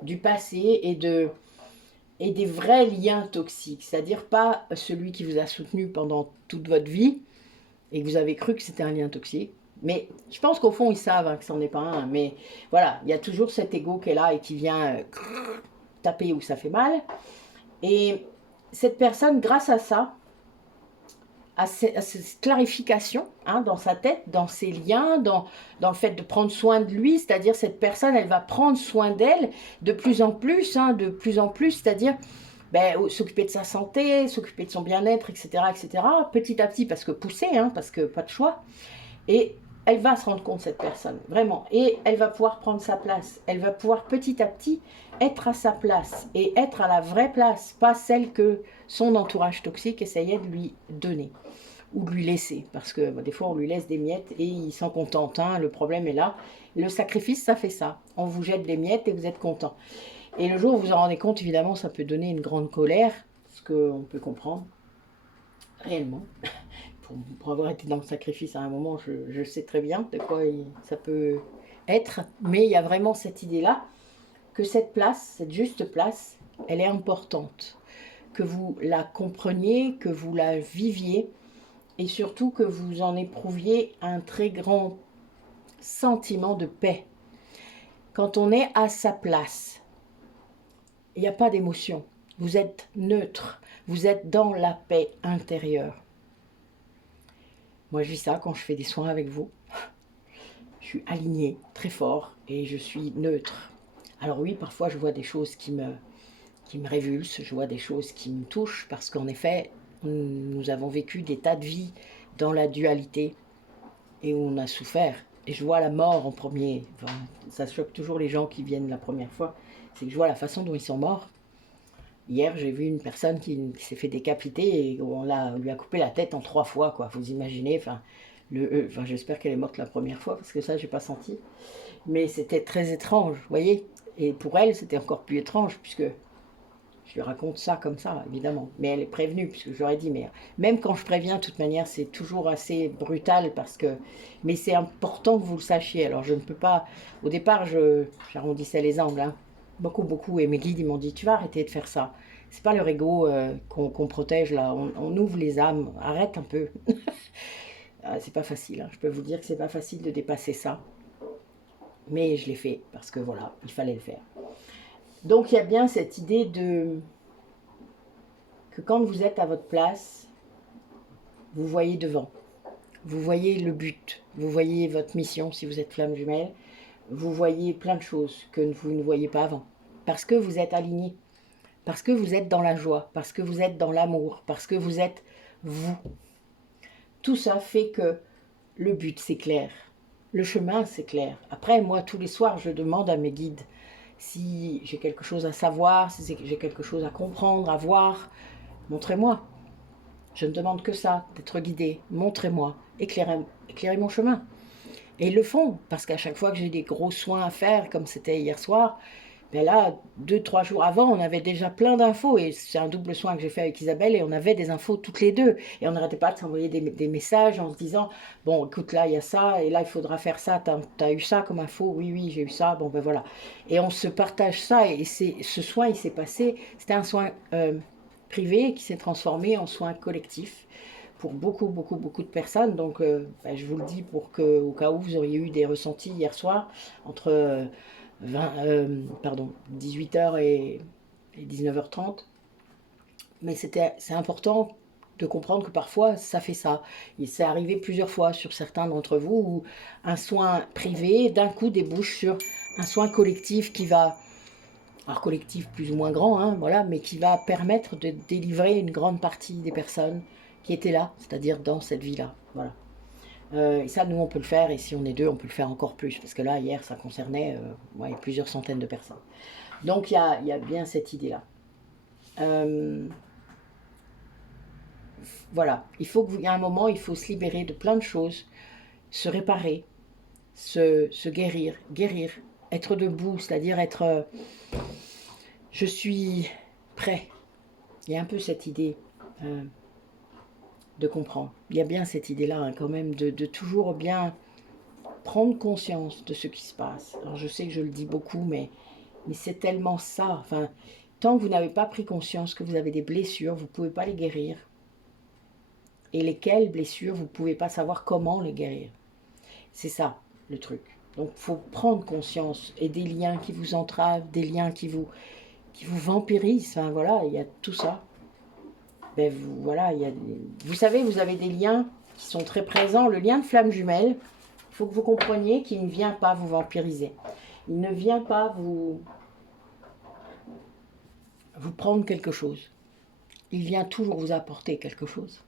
du passé et des vrais liens toxiques. C'est-à-dire pas celui qui vous a soutenu pendant toute votre vie et que vous avez cru que c'était un lien toxique. Mais je pense qu'au fond ils savent hein, que c'en est pas un. Mais voilà, il y a toujours cet ego qui est là et qui vient taper où ça fait mal. Et cette personne, grâce à ça, à cette clarification hein, dans sa tête, dans ses liens, dans le fait de prendre soin de lui, c'est-à-dire cette personne, elle va prendre soin d'elle de plus en plus, c'est-à-dire s'occuper de sa santé, s'occuper de son bien-être, etc., petit à petit, parce que poussé, hein, parce que pas de choix, et elle va se rendre compte, cette personne, vraiment, et elle va pouvoir prendre sa place, elle va pouvoir petit à petit être à sa place, et être à la vraie place, pas celle que son entourage toxique essayait de lui donner, ou de lui laisser, parce que des fois on lui laisse des miettes, et il s'en contente, hein, le problème est là, le sacrifice ça fait ça, on vous jette des miettes et vous êtes content, et le jour où vous en rendez compte, évidemment ça peut donner une grande colère, ce qu'on peut comprendre, réellement, pour avoir été dans le sacrifice à un moment, je sais très bien de quoi ça peut être. Mais il y a vraiment cette idée-là que cette place, cette juste place, elle est importante. Que vous la compreniez, que vous la viviez et surtout que vous en éprouviez un très grand sentiment de paix. Quand on est à sa place, il n'y a pas d'émotion. Vous êtes neutre. Vous êtes dans la paix intérieure. Moi, je vis ça quand je fais des soins avec vous. Je suis alignée très fort et je suis neutre. Alors oui, parfois, je vois des choses qui me révulsent, je vois des choses qui me touchent parce qu'en effet, nous avons vécu des tas de vies dans la dualité et où on a souffert. Et je vois la mort en premier. Enfin, ça choque toujours les gens qui viennent la première fois. c'est que je vois la façon dont ils sont morts. Hier, j'ai vu une personne qui s'est fait décapiter et on lui a coupé la tête en 3 fois, quoi. Vous imaginez, enfin, j'espère qu'elle est morte la première fois, parce que ça, j'ai pas senti. Mais c'était très étrange, vous voyez. Et pour elle, c'était encore plus étrange, puisque je lui raconte ça comme ça, évidemment. Mais elle est prévenue, puisque je leur ai dit, mais même quand je préviens, de toute manière, c'est toujours assez brutal, parce que... Mais c'est important que vous le sachiez. Alors, je ne peux pas... Au départ, j'arrondissais les angles, hein. Beaucoup, beaucoup. Et mes guides, ils m'ont dit, tu vas arrêter de faire ça. C'est pas leur ego qu'on protège, là. On ouvre les âmes. Arrête un peu. Ah, c'est pas facile, hein. Je peux vous dire que c'est pas facile de dépasser ça. Mais je l'ai fait, parce que voilà, il fallait le faire. Donc, il y a bien cette idée que quand vous êtes à votre place, vous voyez devant. Vous voyez le but, vous voyez votre mission si vous êtes flamme jumelle, vous voyez plein de choses que vous ne voyez pas avant. Parce que vous êtes aligné, parce que vous êtes dans la joie, parce que vous êtes dans l'amour, parce que vous êtes vous. Tout ça fait que le but c'est clair, le chemin c'est clair. Après, moi tous les soirs je demande à mes guides si j'ai quelque chose à savoir, si j'ai quelque chose à comprendre, à voir, montrez-moi. Je ne demande que ça, d'être guidé. Montrez-moi, éclairez mon chemin. Et ils le font, parce qu'à chaque fois que j'ai des gros soins à faire, comme c'était hier soir, ben là, 2, 3 jours avant, on avait déjà plein d'infos. Et c'est un double soin que j'ai fait avec Isabelle, et on avait des infos toutes les deux. Et on n'arrêtait pas de s'envoyer des messages en se disant, bon, écoute, là, il y a ça, et là, il faudra faire ça. T'as eu ça comme info? Oui, oui, j'ai eu ça. Bon, ben voilà. Et on se partage ça, et ce soin, il s'est passé, c'était un soin privé qui s'est transformé en soin collectif pour beaucoup, beaucoup, beaucoup de personnes. Donc, ben, je vous le dis pour que, au cas où vous auriez eu des ressentis hier soir, entre 18h et 19h30. Mais c'est important de comprendre que parfois, ça fait ça. Il s'est arrivé plusieurs fois sur certains d'entre vous où un soin privé, d'un coup, débouche sur un soin collectif qui va... Alors collectif plus ou moins grand, hein, voilà, mais qui va permettre de délivrer une grande partie des personnes qui étaient là, c'est-à-dire dans cette vie-là. Voilà. Et ça, nous, on peut le faire, et si on est deux, on peut le faire encore plus, parce que là, hier, ça concernait ouais, plusieurs centaines de personnes. Donc, il y a bien cette idée-là. Voilà, il y a un moment, il faut se libérer de plein de choses, se réparer, se guérir, être debout, c'est-à-dire être... je suis prêt. Il y a un peu cette idée de comprendre. Il y a bien cette idée-là, hein, quand même, de toujours bien prendre conscience de ce qui se passe. Alors je sais que je le dis beaucoup, mais c'est tellement ça. Enfin, tant que vous n'avez pas pris conscience que vous avez des blessures, vous ne pouvez pas les guérir. Et lesquelles blessures, vous ne pouvez pas savoir comment les guérir. C'est ça, le truc. Donc, il faut prendre conscience. Et des liens qui vous entravent, des liens qui vous vampirisent. Enfin, voilà, il y a tout ça. Ben, voilà, vous savez, vous avez des liens qui sont très présents. Le lien de flamme jumelle, il faut que vous compreniez qu'il ne vient pas vous vampiriser. Il ne vient pas vous prendre quelque chose. Il vient toujours vous apporter quelque chose.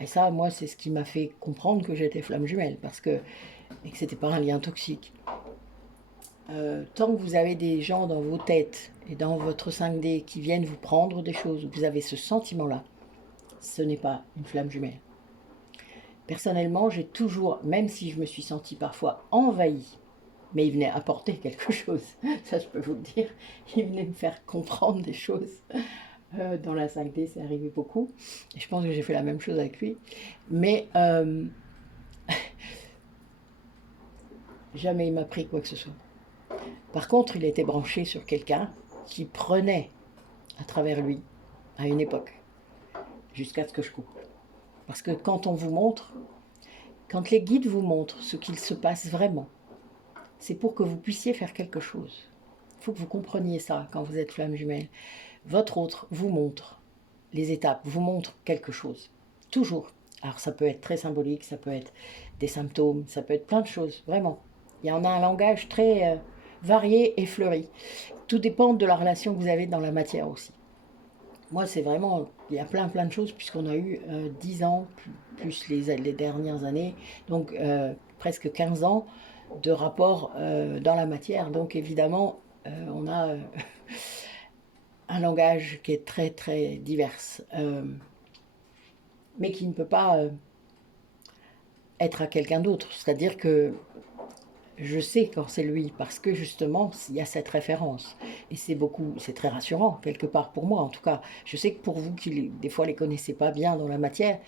Et ça, moi, c'est ce qui m'a fait comprendre que j'étais flamme jumelle, et que c'était pas un lien toxique. Tant que vous avez des gens dans vos têtes et dans votre 5D qui viennent vous prendre des choses, vous avez ce sentiment-là, ce n'est pas une flamme jumelle. Personnellement, j'ai toujours, même si je me suis sentie parfois envahie, mais il venait apporter quelque chose, ça je peux vous le dire, il venait me faire comprendre des choses. Dans la 5D, c'est arrivé beaucoup. Et je pense que j'ai fait la même chose avec lui. Mais jamais il m'a pris quoi que ce soit. Par contre, il était branché sur quelqu'un qui prenait à travers lui, à une époque, jusqu'à ce que je coupe. Parce que quand on vous montre, quand les guides vous montrent ce qu'il se passe vraiment, c'est pour que vous puissiez faire quelque chose. Il faut que vous compreniez ça quand vous êtes flamme jumelle. Votre autre vous montre les étapes, vous montre quelque chose. Toujours. Alors ça peut être très symbolique, ça peut être des symptômes, ça peut être plein de choses, vraiment. Il y en a un langage très varié et fleuri. Tout dépend de la relation que vous avez dans la matière aussi. Moi, c'est vraiment, il y a plein de choses, puisqu'on a eu 10 ans, plus les dernières années, donc presque 15 ans de rapport dans la matière. Donc évidemment, On a un langage qui est très très divers, mais qui ne peut pas être à quelqu'un d'autre. C'est-à-dire que je sais quand c'est lui, parce que justement, il y a cette référence. Et c'est très rassurant, quelque part pour moi en tout cas. Je sais que pour vous qui, des fois, les connaissez pas bien dans la matière,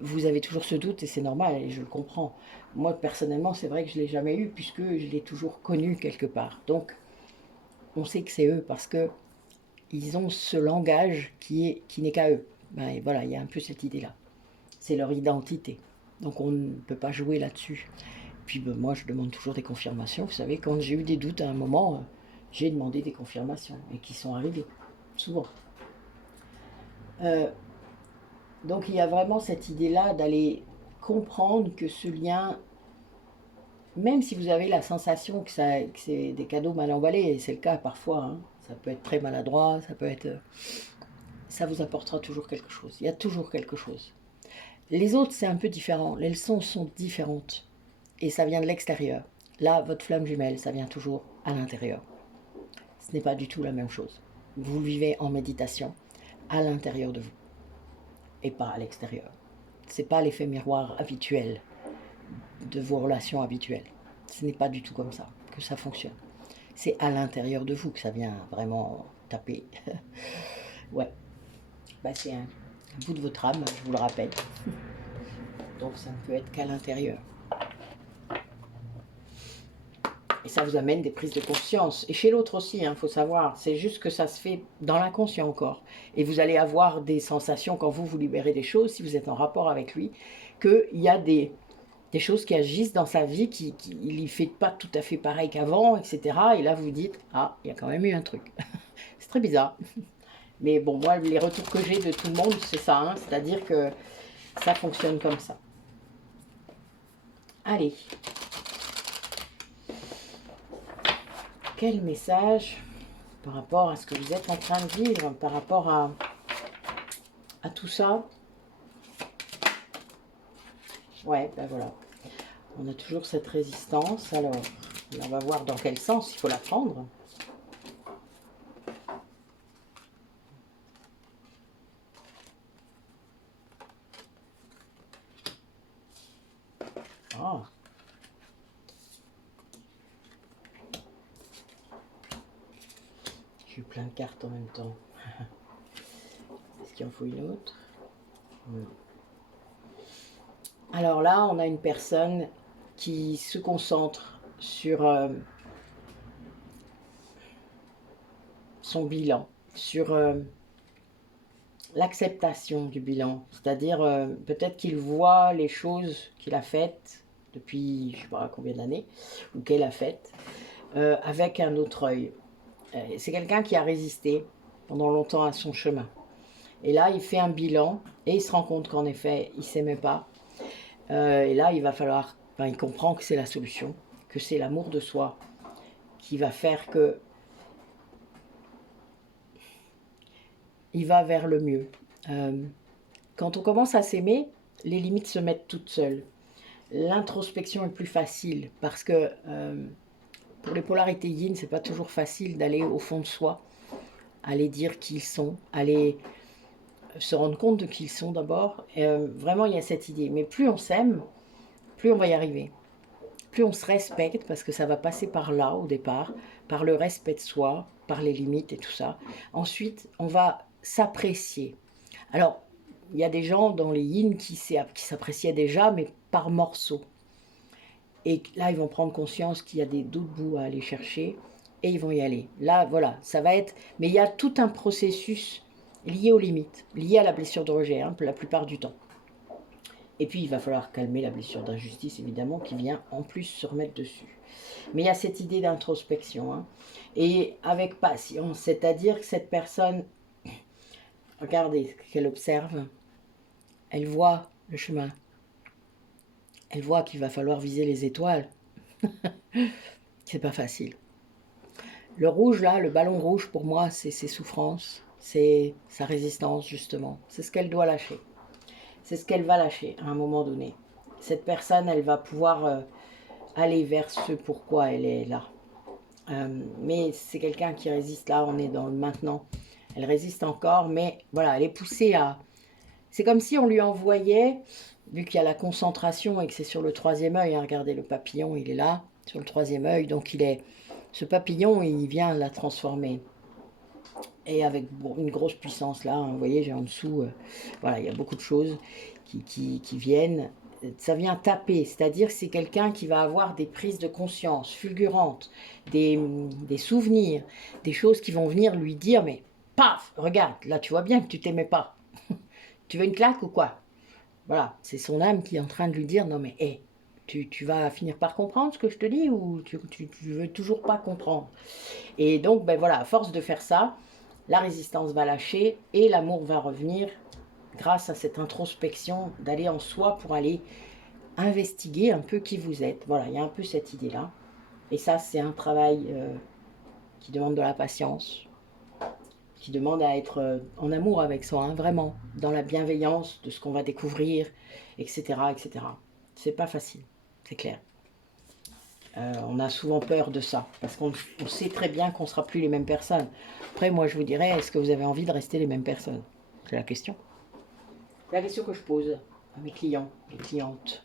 vous avez toujours ce doute et c'est normal et je le comprends. Moi, personnellement, c'est vrai que je ne l'ai jamais eu puisque je l'ai toujours connu quelque part. Donc, on sait que c'est eux parce que ils ont ce langage qui n'est qu'à eux. Ben, et voilà, il y a un peu cette idée-là. C'est leur identité. Donc, on ne peut pas jouer là-dessus. Puis ben, moi, je demande toujours des confirmations. Vous savez, quand j'ai eu des doutes à un moment, j'ai demandé des confirmations et qui sont arrivées, souvent. Euh, donc il y a vraiment cette idée-là d'aller comprendre que ce lien, même si vous avez la sensation que c'est des cadeaux mal emballés, et c'est le cas parfois, hein, ça peut être très maladroit, ça vous apportera toujours quelque chose. Il y a toujours quelque chose. Les autres, c'est un peu différent. Les leçons sont différentes. Et ça vient de l'extérieur. Là, votre flamme jumelle, ça vient toujours à l'intérieur. Ce n'est pas du tout la même chose. Vous vivez en méditation à l'intérieur de vous et pas à l'extérieur. Ce n'est pas l'effet miroir habituel de vos relations habituelles. Ce n'est pas du tout comme ça que ça fonctionne. C'est à l'intérieur de vous que ça vient vraiment taper. Ouais, bah, c'est un bout de votre âme, je vous le rappelle. Donc ça ne peut être qu'à l'intérieur. Et ça vous amène des prises de conscience. Et chez l'autre aussi, il faut savoir. C'est juste que ça se fait dans l'inconscient encore. Et vous allez avoir des sensations quand vous libérez des choses, si vous êtes en rapport avec lui, qu'il y a des choses qui agissent dans sa vie, il ne fait pas tout à fait pareil qu'avant, etc. Et là, vous vous dites, ah, il y a quand même eu un truc. C'est très bizarre. Mais bon, moi, les retours que j'ai de tout le monde, c'est ça. Hein, c'est-à-dire que ça fonctionne comme ça. Allez. Quel message par rapport à ce que vous êtes en train de vivre, par rapport à tout ça? Ouais, ben voilà. On a toujours cette résistance. Alors, on va voir dans quel sens il faut la prendre. Ah. J'ai eu plein de cartes en même temps. Est-ce qu'il en faut une autre? Alors là, on a une personne qui se concentre sur son bilan, sur l'acceptation du bilan. C'est-à-dire, peut-être qu'il voit les choses qu'il a faites depuis, je ne sais pas combien d'années, ou qu'elle a faites, avec un autre œil. C'est quelqu'un qui a résisté pendant longtemps à son chemin. Et là, il fait un bilan et il se rend compte qu'en effet, il ne s'aimait pas. Et là, il va falloir, enfin, il comprend que c'est la solution, que c'est l'amour de soi qui va faire que il va vers le mieux. Quand on commence à s'aimer, les limites se mettent toutes seules. L'introspection est plus facile parce que pour les polarités yin, c'est pas toujours facile d'aller au fond de soi, aller dire qui ils sont, aller se rendre compte de qui ils sont d'abord. Vraiment, il y a cette idée. Mais plus on s'aime, plus on va y arriver. Plus on se respecte, parce que ça va passer par là au départ, par le respect de soi, par les limites et tout ça. Ensuite, on va s'apprécier. Alors, il y a des gens dans les yin qui s'appréciaient déjà, mais par morceaux. Et là, ils vont prendre conscience qu'il y a d'autres bouts à aller chercher et ils vont y aller. Là, voilà, ça va être... Mais il y a tout un processus lié aux limites, lié à la blessure de rejet, hein, la plupart du temps. Et puis, il va falloir calmer la blessure d'injustice, évidemment, qui vient en plus se remettre dessus. Mais il y a cette idée d'introspection. Hein, et avec patience, c'est-à-dire que cette personne, regardez qu'elle observe, elle voit le chemin. Elle voit qu'il va falloir viser les étoiles. C'est pas facile. Le rouge, là, le ballon rouge, pour moi, c'est ses souffrances, c'est sa résistance, justement. C'est ce qu'elle doit lâcher. C'est ce qu'elle va lâcher à un moment donné. Cette personne, elle va pouvoir aller vers ce pourquoi elle est là. Mais c'est quelqu'un qui résiste. Là, on est dans le maintenant. Elle résiste encore, mais voilà, elle est poussée à... C'est comme si on lui envoyait, vu qu'il y a la concentration et que c'est sur le troisième œil, hein, regardez le papillon, il est là, sur le troisième œil, donc il est... Ce papillon, il vient la transformer. Et avec une grosse puissance là, hein, vous voyez, j'ai en dessous, voilà, il y a beaucoup de choses qui viennent. Ça vient taper, c'est-à-dire que c'est quelqu'un qui va avoir des prises de conscience fulgurantes, des souvenirs, des choses qui vont venir lui dire, mais paf, regarde, là tu vois bien que tu t'aimais pas. Tu veux une claque ou quoi? Voilà, c'est son âme qui est en train de lui dire, non mais hé, tu vas finir par comprendre ce que je te dis ou tu veux toujours pas comprendre? Et donc, ben voilà, à force de faire ça, la résistance va lâcher et l'amour va revenir grâce à cette introspection, d'aller en soi pour aller investiguer un peu qui vous êtes. Voilà, il y a un peu cette idée-là. Et ça, c'est un travail qui demande de la patience, qui demande à être en amour avec soi, hein, vraiment, dans la bienveillance de ce qu'on va découvrir, etc. etc. C'est pas facile, c'est clair. On a souvent peur de ça, parce qu'on sait très bien qu'on ne sera plus les mêmes personnes. Après, moi, je vous dirais, est-ce que vous avez envie de rester les mêmes personnes? C'est la question. C'est la question que je pose à mes clients et clientes.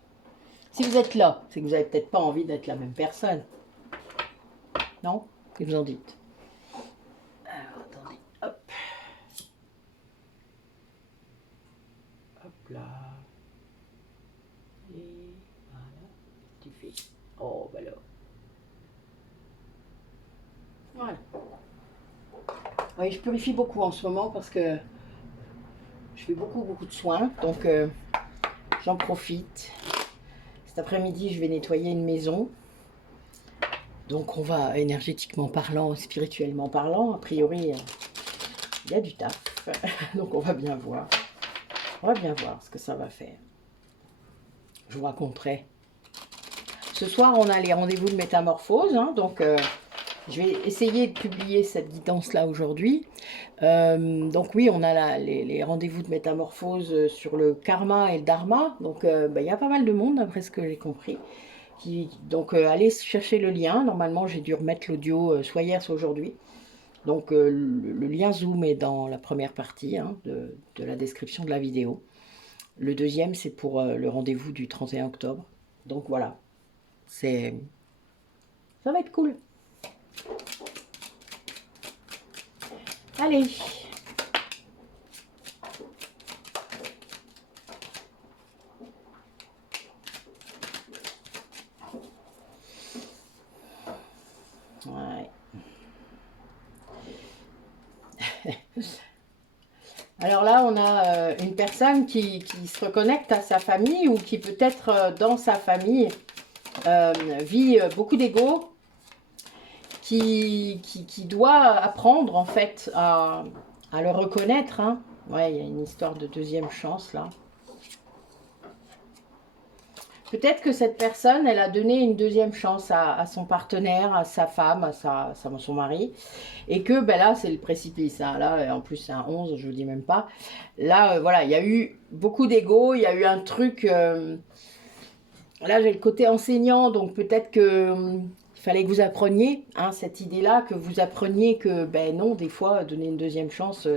Si vous êtes là, c'est que vous n'avez peut-être pas envie d'être la même personne. Non? Qu'est-ce que vous en dites? Alors, attendez, hop. Hop là. Et voilà. Tu fais. Oh, bah là. Voilà. Oui, je purifie beaucoup en ce moment parce que je fais beaucoup de soins. Donc, j'en profite. Cet après-midi, je vais nettoyer une maison. Donc, on va, énergétiquement parlant, spirituellement parlant, a priori, il y a du taf. Donc, on va bien voir. On va bien voir ce que ça va faire. Je vous raconterai. Ce soir, on a les rendez-vous de métamorphose. Hein, donc, je vais essayer de publier cette guidance-là aujourd'hui. Donc oui, on a les rendez-vous de métamorphose sur le karma et le dharma. Donc, il y a pas mal de monde, d'après ce que j'ai compris. Donc, allez chercher le lien. Normalement, j'ai dû remettre l'audio soit hier, soit aujourd'hui. Donc, le lien Zoom est dans la première partie hein, de la description de la vidéo. Le deuxième, c'est pour le rendez-vous du 31 octobre. Donc, voilà. Ça va être cool. Allez. Ouais. Alors là, on a une personne qui se reconnecte à sa famille ou qui peut-être dans sa famille vit beaucoup d'ego, qui doit apprendre en fait à le reconnaître. Hein. Ouais, il y a une histoire de deuxième chance là. Peut-être que cette personne, elle a donné une deuxième chance à son partenaire, à sa femme, à son mari. Et que ben là, c'est le précipice. Hein. Là, en plus, c'est un 11, je ne vous dis même pas. Là, voilà, il y a eu beaucoup d'ego. Il y a eu un truc... là, j'ai le côté enseignant. Donc, peut-être que... il fallait que vous appreniez hein, cette idée-là, que vous appreniez que, ben non, des fois, donner une deuxième chance...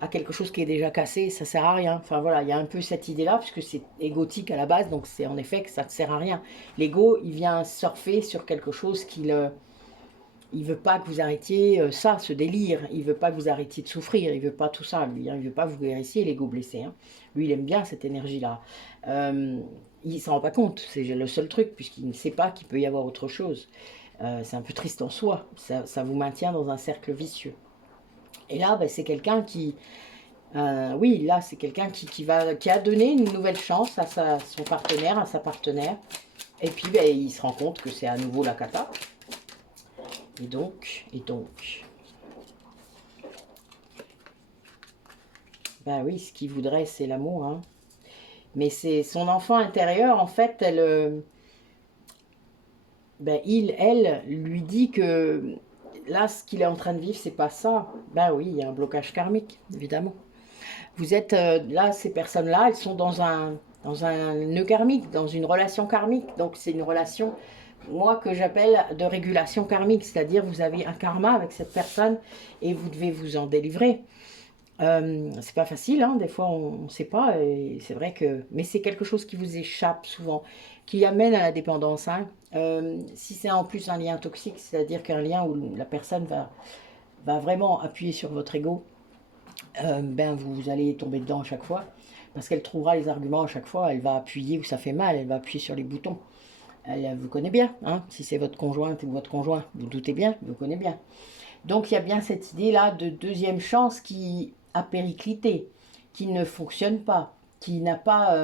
à quelque chose qui est déjà cassé, ça sert à rien. Enfin voilà, il y a un peu cette idée-là, puisque c'est égotique à la base, donc c'est en effet que ça ne sert à rien. L'ego, il vient surfer sur quelque chose qu'il il veut pas que vous arrêtiez ça, ce délire. Il veut pas que vous arrêtiez de souffrir. Il veut pas tout ça, lui. Hein. Il veut pas que vous guérissiez l'ego blessé. Hein. Lui, il aime bien cette énergie-là. Il s'en rend pas compte. C'est le seul truc, puisqu'il ne sait pas qu'il peut y avoir autre chose. C'est un peu triste en soi. Ça vous maintient dans un cercle vicieux. Et là, ben, c'est quelqu'un qui... oui, là, c'est quelqu'un qui a donné une nouvelle chance à son partenaire, à sa partenaire. Et puis, ben, il se rend compte que c'est à nouveau la cata. Et donc... Ben oui, ce qu'il voudrait, c'est l'amour. Hein. Mais c'est son enfant intérieur, en fait, ben, elle, lui dit que là, ce qu'il est en train de vivre, c'est pas ça. Ben oui, il y a un blocage karmique, évidemment. Vous êtes là, ces personnes-là, elles sont dans un nœud karmique, dans une relation karmique. Donc c'est une relation moi, que j'appelle de régulation karmique, c'est-à-dire vous avez un karma avec cette personne et vous devez vous en délivrer. C'est pas facile, hein, des fois on ne sait pas, et c'est vrai que... Mais c'est quelque chose qui vous échappe souvent, qui amène à la dépendance. Hein. Si c'est en plus un lien toxique, c'est-à-dire qu'un lien où la personne va vraiment appuyer sur votre ego, ben vous allez tomber dedans à chaque fois, parce qu'elle trouvera les arguments à chaque fois, elle va appuyer où ça fait mal, elle va appuyer sur les boutons. Elle vous connaît bien, hein, si c'est votre conjointe ou votre conjoint, vous doutez bien, vous connaît bien. Donc il y a bien cette idée-là de deuxième chance qui a périclité, qui ne fonctionne pas, qui n'a pas...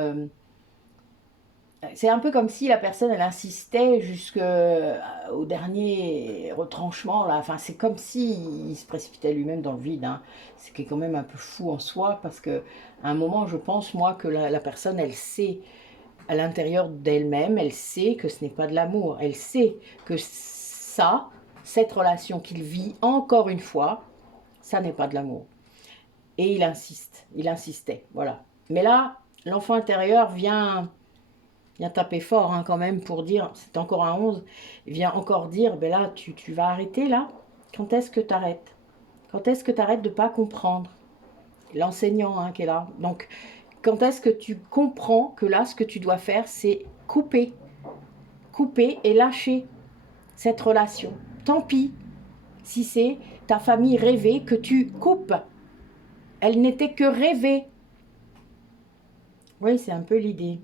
C'est un peu comme si la personne, elle insistait jusqu'au dernier retranchement. Là. Enfin, c'est comme s'il se précipitait lui-même dans le vide. Hein. Ce qui est quand même un peu fou en soi, parce qu'à un moment, je pense, moi, que la personne, elle sait à l'intérieur d'elle-même, elle sait que ce n'est pas de l'amour. Elle sait que ça, cette relation qu'il vit, encore une fois, ça n'est pas de l'amour. Et il insiste, il insistait, voilà. Mais là, l'enfant intérieur vient taper fort hein, quand même pour dire, c'est encore un 11, il vient encore dire, ben là, tu vas arrêter là. Quand est-ce que tu arrêtes? Quand est-ce que tu arrêtes de ne pas comprendre? L'enseignant hein, qui est là. Donc, quand est-ce que tu comprends que là, ce que tu dois faire, c'est couper. Couper et lâcher cette relation. Tant pis si c'est ta famille rêvée que tu coupes. Elle n'était que rêvée. Oui, c'est un peu l'idée.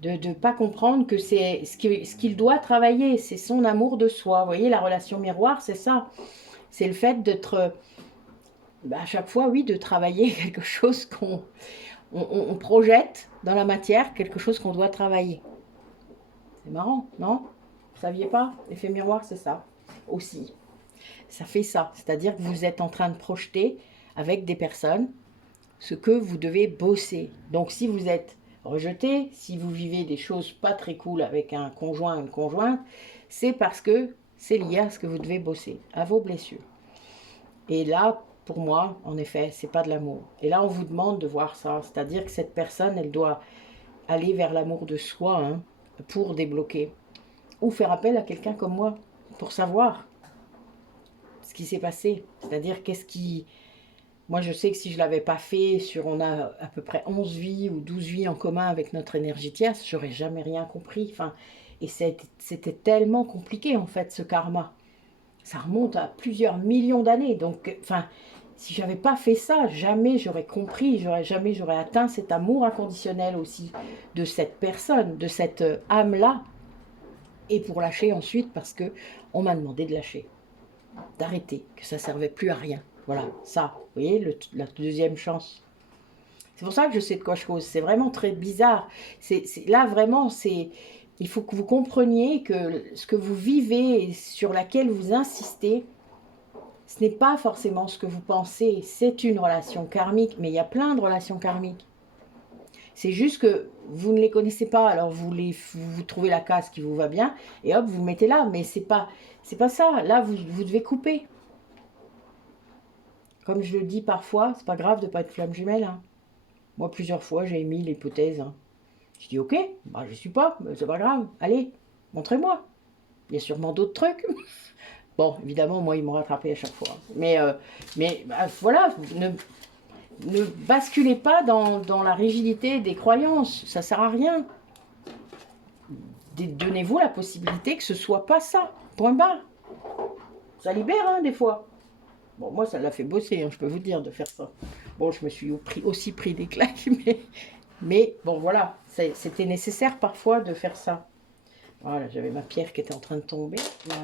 De ne pas comprendre que c'est ce qu'il doit travailler, c'est son amour de soi. Vous voyez, la relation miroir, c'est ça. C'est le fait d'être, à chaque fois, oui, de travailler quelque chose on projette dans la matière, quelque chose qu'on doit travailler. C'est marrant, non? Vous saviez pas? L'effet miroir, c'est ça aussi. Ça fait ça. C'est-à-dire que vous êtes en train de projeter avec des personnes ce que vous devez bosser. Donc si vous êtes rejeté, si vous vivez des choses pas très cool avec un conjoint ou une conjointe, c'est parce que c'est lié à ce que vous devez bosser, à vos blessures. Et là, pour moi, en effet, c'est pas de l'amour. Et là, on vous demande de voir ça. C'est-à-dire que cette personne, elle doit aller vers l'amour de soi hein, pour débloquer. Ou faire appel à quelqu'un comme moi pour savoir ce qui s'est passé. C'est-à-dire qu'est-ce qui... Moi, je sais que si je ne l'avais pas fait, on a à peu près 11 vies ou 12 vies en commun avec notre énergie tierce, j'aurais jamais rien compris. Enfin, et c'était tellement compliqué, en fait, ce karma. Ça remonte à plusieurs millions d'années. Donc, enfin, si j'avais pas fait ça, jamais j'aurais compris, jamais j'aurais atteint cet amour inconditionnel aussi de cette personne, de cette âme-là. Et pour lâcher ensuite, parce que on m'a demandé de lâcher, d'arrêter, que ça servait plus à rien. Voilà, ça, vous voyez, la deuxième chance. C'est pour ça que je sais de quoi je cause. C'est vraiment très bizarre. Là, vraiment, il faut que vous compreniez que ce que vous vivez et sur laquelle vous insistez, ce n'est pas forcément ce que vous pensez. C'est une relation karmique, mais il y a plein de relations karmiques. C'est juste que vous ne les connaissez pas, alors vous trouvez la case qui vous va bien, et hop, vous le mettez là. Mais c'est pas ça. Là, vous devez couper. Comme je le dis parfois, c'est pas grave de ne pas être flamme jumelle. Hein. Moi, plusieurs fois, j'ai émis l'hypothèse. Hein. Je dis, ok, bah, je suis pas, mais c'est pas grave. Allez, montrez-moi. Il y a sûrement d'autres trucs. Bon, évidemment, moi, ils m'ont rattrapé à chaque fois. Mais bah, voilà, ne basculez pas dans la rigidité des croyances. Ça sert à rien. Donnez-vous la possibilité que ce soit pas ça. Point barre. Ça libère, hein, des fois. Bon, moi, ça l'a fait bosser, hein, je peux vous dire, de faire ça. Bon, je me suis aussi pris des claques, mais bon, voilà, c'était nécessaire parfois de faire ça. Voilà, j'avais ma pierre qui était en train de tomber. Voilà.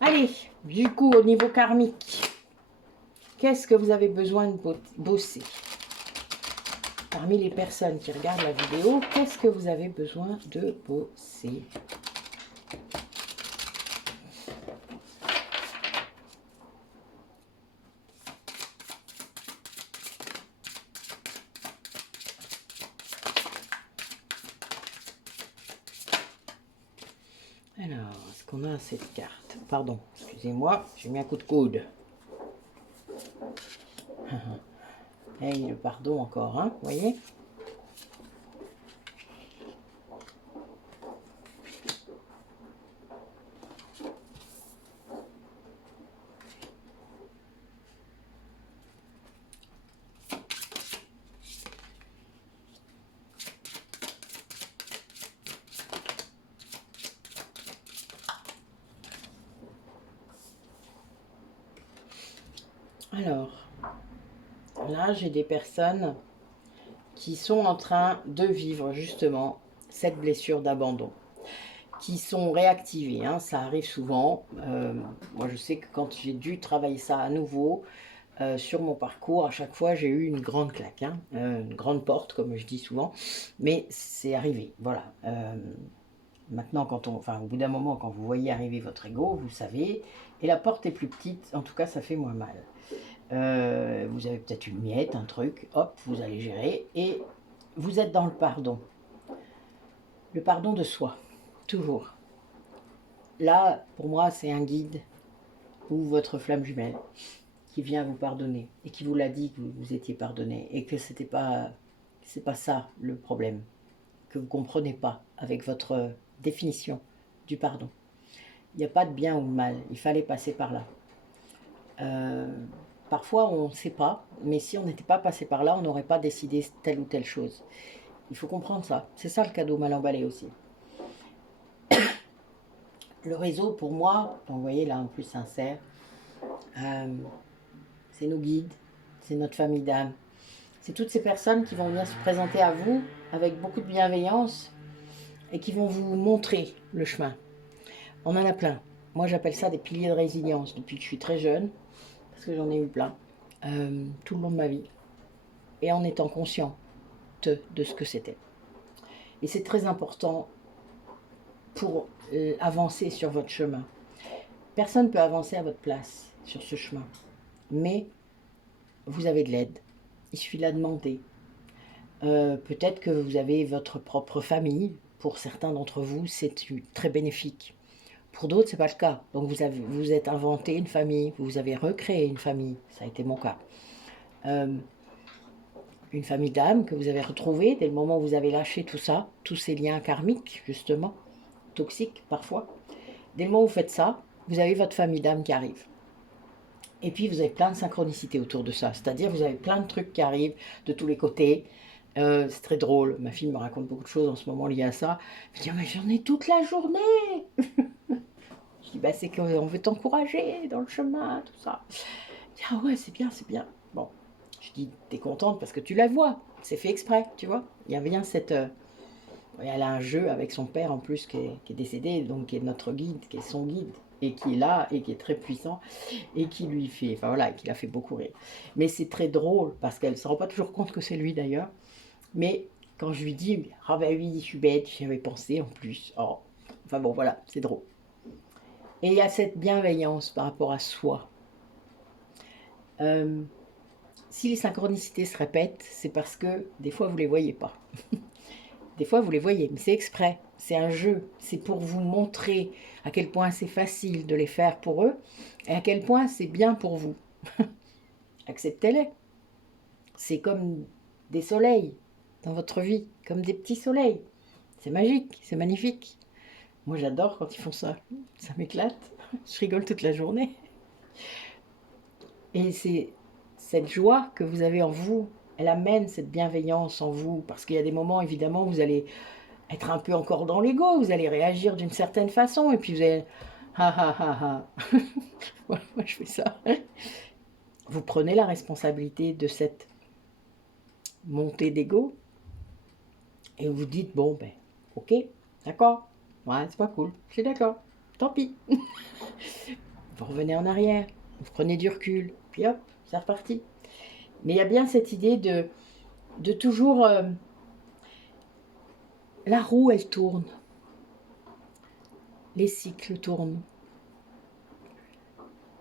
Allez, du coup, au niveau karmique, qu'est-ce que vous avez besoin de bosser? Parmi les personnes qui regardent la vidéo, qu'est-ce que vous avez besoin de bosser? Alors, est-ce qu'on a cette carte? Pardon, excusez-moi, j'ai mis un coup de coude. Hey, le pardon encore, hein, vous voyez? Alors, là, j'ai des personnes qui sont en train de vivre justement cette blessure d'abandon, qui sont réactivées, hein, ça arrive souvent. Moi, je sais que quand j'ai dû travailler ça à nouveau, sur mon parcours, à chaque fois, j'ai eu une grande claque, hein, une grande porte, comme je dis souvent, mais c'est arrivé, voilà. Maintenant, enfin, au bout d'un moment, quand vous voyez arriver votre ego, vous savez, et la porte est plus petite, en tout cas, ça fait moins mal. Vous avez peut-être une miette, un truc, hop, vous allez gérer, et vous êtes dans le pardon. Le pardon de soi, toujours. Là, pour moi, c'est un guide ou votre flamme jumelle qui vient vous pardonner et qui vous l'a dit que vous étiez pardonné et que c'est pas ça le problème, que vous comprenez pas avec votre définition du pardon. Il n'y a pas de bien ou de mal, il fallait passer par là. Euh, Parfois on ne sait pas, mais si on n'était pas passé par là, on n'aurait pas décidé telle ou telle chose. Il faut comprendre ça. C'est ça le cadeau mal emballé aussi. Le réseau, pour moi, vous voyez là en plus sincère, euh, c'est nos guides, c'est notre famille d'âme. C'est toutes ces personnes qui vont venir se présenter à vous avec beaucoup de bienveillance et qui vont vous montrer le chemin. On en a plein. Moi, j'appelle ça des piliers de résilience depuis que je suis très jeune, parce que j'en ai eu plein, tout le long de ma vie, et en étant conscient de ce que c'était. Et c'est très important pour avancer sur votre chemin. Personne ne peut avancer à votre place sur ce chemin, mais vous avez de l'aide. Il suffit de la demander. Peut-être que vous avez votre propre famille. Pour certains d'entre vous, c'est très bénéfique. Pour d'autres, ce n'est pas le cas. Donc vous êtes inventé une famille, vous avez recréé une famille. Ça a été mon cas. Une famille d'âme que vous avez retrouvée dès le moment où vous avez lâché tout ça, tous ces liens karmiques, justement, toxiques parfois. Dès le moment où vous faites ça, vous avez votre famille d'âme qui arrive. Et puis vous avez plein de synchronicités autour de ça. C'est-à-dire vous avez plein de trucs qui arrivent de tous les côtés. C'est très drôle. Ma fille me raconte beaucoup de choses en ce moment liées à ça. Je dis, mais j'en ai toute la journée. Je dis, bah, c'est qu'on veut t'encourager dans le chemin, tout ça. Je dis, ah ouais, c'est bien, c'est bien. Bon, je dis, t'es contente parce que tu la vois. C'est fait exprès, tu vois. Il y a bien cette... elle a un jeu avec son père en plus qui est décédé, donc qui est notre guide, qui est son guide, et qui est là, et qui est très puissant, et qui lui fait... Enfin voilà, qui l'a fait beaucoup rire. Mais c'est très drôle, parce qu'elle ne se rend pas toujours compte que c'est lui d'ailleurs. Mais quand je lui dis, ah ben oui, je suis bête, j'y avais pensé en plus. Oh. Enfin bon, voilà, c'est drôle. Et il y a cette bienveillance par rapport à soi. Si les synchronicités se répètent, c'est parce que des fois vous ne les voyez pas. Des fois vous les voyez, mais c'est exprès, c'est un jeu, c'est pour vous montrer à quel point c'est facile de les faire pour eux et à quel point c'est bien pour vous. Acceptez-les. C'est comme des soleils dans votre vie, comme des petits soleils. C'est magique, c'est magnifique. Moi j'adore quand ils font ça, ça m'éclate, je rigole toute la journée. Et c'est cette joie que vous avez en vous, elle amène cette bienveillance en vous, parce qu'il y a des moments évidemment où vous allez être un peu encore dans l'ego, vous allez réagir d'une certaine façon, et puis vous allez... Ha ha ha ha. Moi je fais ça. Vous prenez la responsabilité de cette montée d'ego, et vous dites, bon ben, ok, d'accord, ouais, c'est pas cool, je suis d'accord, tant pis. Vous revenez en arrière, vous prenez du recul, puis hop, c'est reparti. Mais il y a bien cette idée de toujours... la roue, elle tourne. Les cycles tournent.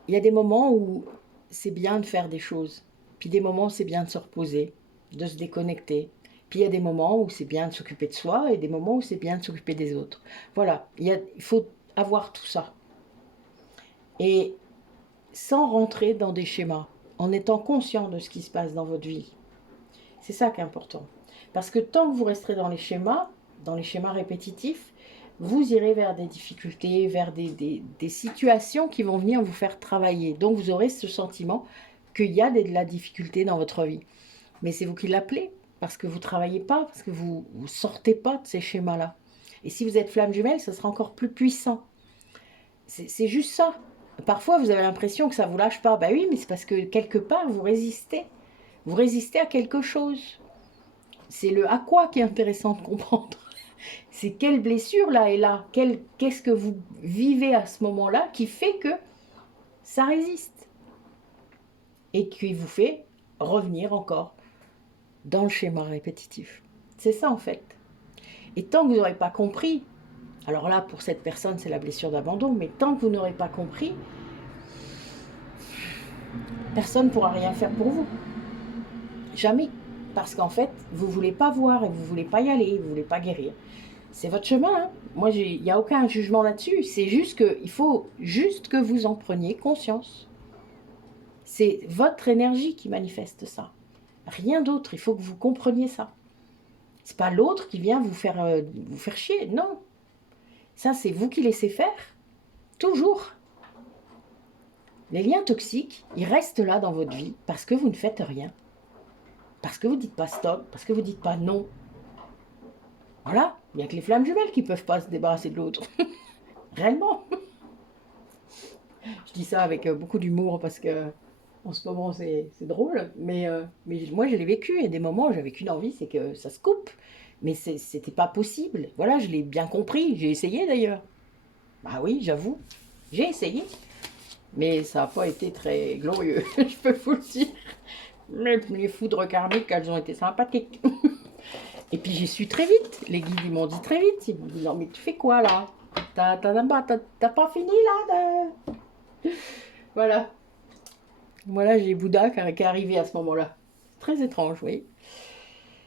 Il y a des moments où c'est bien de faire des choses. Puis des moments où c'est bien de se reposer, de se déconnecter. Puis il y a des moments où c'est bien de s'occuper de soi et des moments où c'est bien de s'occuper des autres. Voilà, il faut avoir tout ça. Et sans rentrer dans des schémas, en étant conscient de ce qui se passe dans votre vie. C'est ça qui est important. Parce que tant que vous resterez dans les schémas répétitifs, vous irez vers des difficultés, vers des situations qui vont venir vous faire travailler. Donc vous aurez ce sentiment qu'il y a de la difficulté dans votre vie. Mais c'est vous qui l'appelez, parce que vous ne travaillez pas, parce que vous ne sortez pas de ces schémas-là. Et si vous êtes flamme jumelle, ça sera encore plus puissant. C'est juste ça. Parfois, vous avez l'impression que ça ne vous lâche pas. Ben oui, mais c'est parce que quelque part, vous résistez. Vous résistez à quelque chose. C'est le à quoi qui est intéressant de comprendre. C'est quelle blessure là est là. Qu'est-ce que vous vivez à ce moment-là qui fait que ça résiste. Et qui vous fait revenir encore dans le schéma répétitif. C'est ça en fait. Et tant que vous n'aurez pas compris, alors là pour cette personne c'est la blessure d'abandon, mais tant que vous n'aurez pas compris, personne ne pourra rien faire pour vous. Jamais. Parce qu'en fait, vous ne voulez pas voir et vous ne voulez pas y aller, vous ne voulez pas guérir. C'est votre chemin. Hein. Moi, il n'y a aucun jugement là-dessus. C'est juste qu'il faut juste que vous en preniez conscience. C'est votre énergie qui manifeste ça. Rien d'autre. Il faut que vous compreniez ça. C'est pas l'autre qui vient vous faire chier. Non. Ça, c'est vous qui laissez faire. Toujours. Les liens toxiques, ils restent là dans votre vie parce que vous ne faites rien. Parce que vous ne dites pas stop, parce que vous ne dites pas non. Voilà, il n'y a que les flammes jumelles qui ne peuvent pas se débarrasser de l'autre. Réellement. Je dis ça avec beaucoup d'humour parce que en ce moment c'est drôle, mais moi je l'ai vécu. Il y a des moments où j'avais qu'une envie, c'est que ça se coupe. Mais c'était pas possible. Voilà, je l'ai bien compris. J'ai essayé d'ailleurs. Bah oui, j'avoue, j'ai essayé. Mais ça n'a pas été très glorieux, je peux vous le dire. Mais les foudres karmiques, elles ont été sympathiques. Et puis j'ai su très vite. Les guides ils m'ont dit très vite. Ils m'ont dit non mais tu fais quoi là? T'as pas fini là Voilà. Voilà, j'ai Bouddha qui est arrivé à ce moment-là. Très étrange, oui.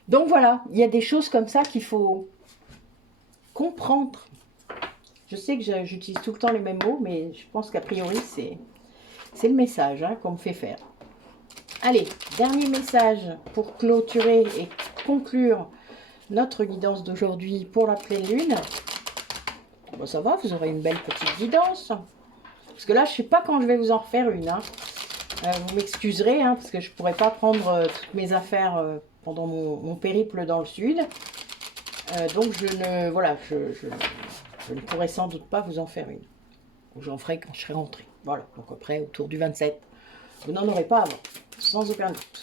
Donc voilà, il y a des choses comme ça qu'il faut comprendre. Je sais que j'utilise tout le temps les mêmes mots, mais je pense qu'a priori c'est le message hein, qu'on me fait faire. Allez, dernier message pour clôturer et conclure notre guidance d'aujourd'hui pour la pleine lune. Bon, ça va, vous aurez une belle petite guidance. Parce que là, je ne sais pas quand je vais vous en refaire une. Hein. Vous m'excuserez, hein, parce que je ne pourrai pas prendre toutes mes affaires pendant mon périple dans le sud. Donc, je ne pourrai sans doute pas vous en faire une. J'en ferai quand je serai rentrée. Voilà, donc après, autour du 27. Vous n'en aurez pas avant, sans aucun doute.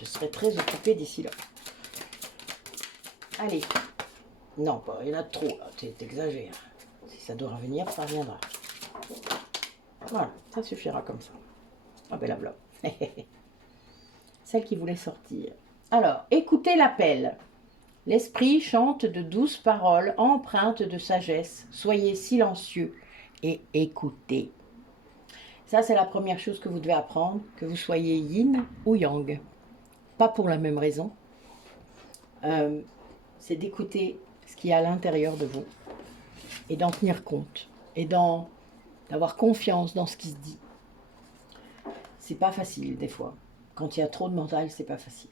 Je serai très occupée d'ici là. Allez. Non, il y en a trop, là. T'exagères. Si ça doit revenir, ça reviendra. Voilà, ça suffira comme ça. Ah ben la voilà. Celle qui voulait sortir. Alors, écoutez l'appel. L'esprit chante de douces paroles empreintes de sagesse. Soyez silencieux et écoutez. Ça, c'est la première chose que vous devez apprendre, que vous soyez yin ou yang. Pas pour la même raison. C'est d'écouter ce qu'il y a à l'intérieur de vous et d'en tenir compte et d'avoir confiance dans ce qui se dit. C'est pas facile des fois. Quand il y a trop de mental, c'est pas facile.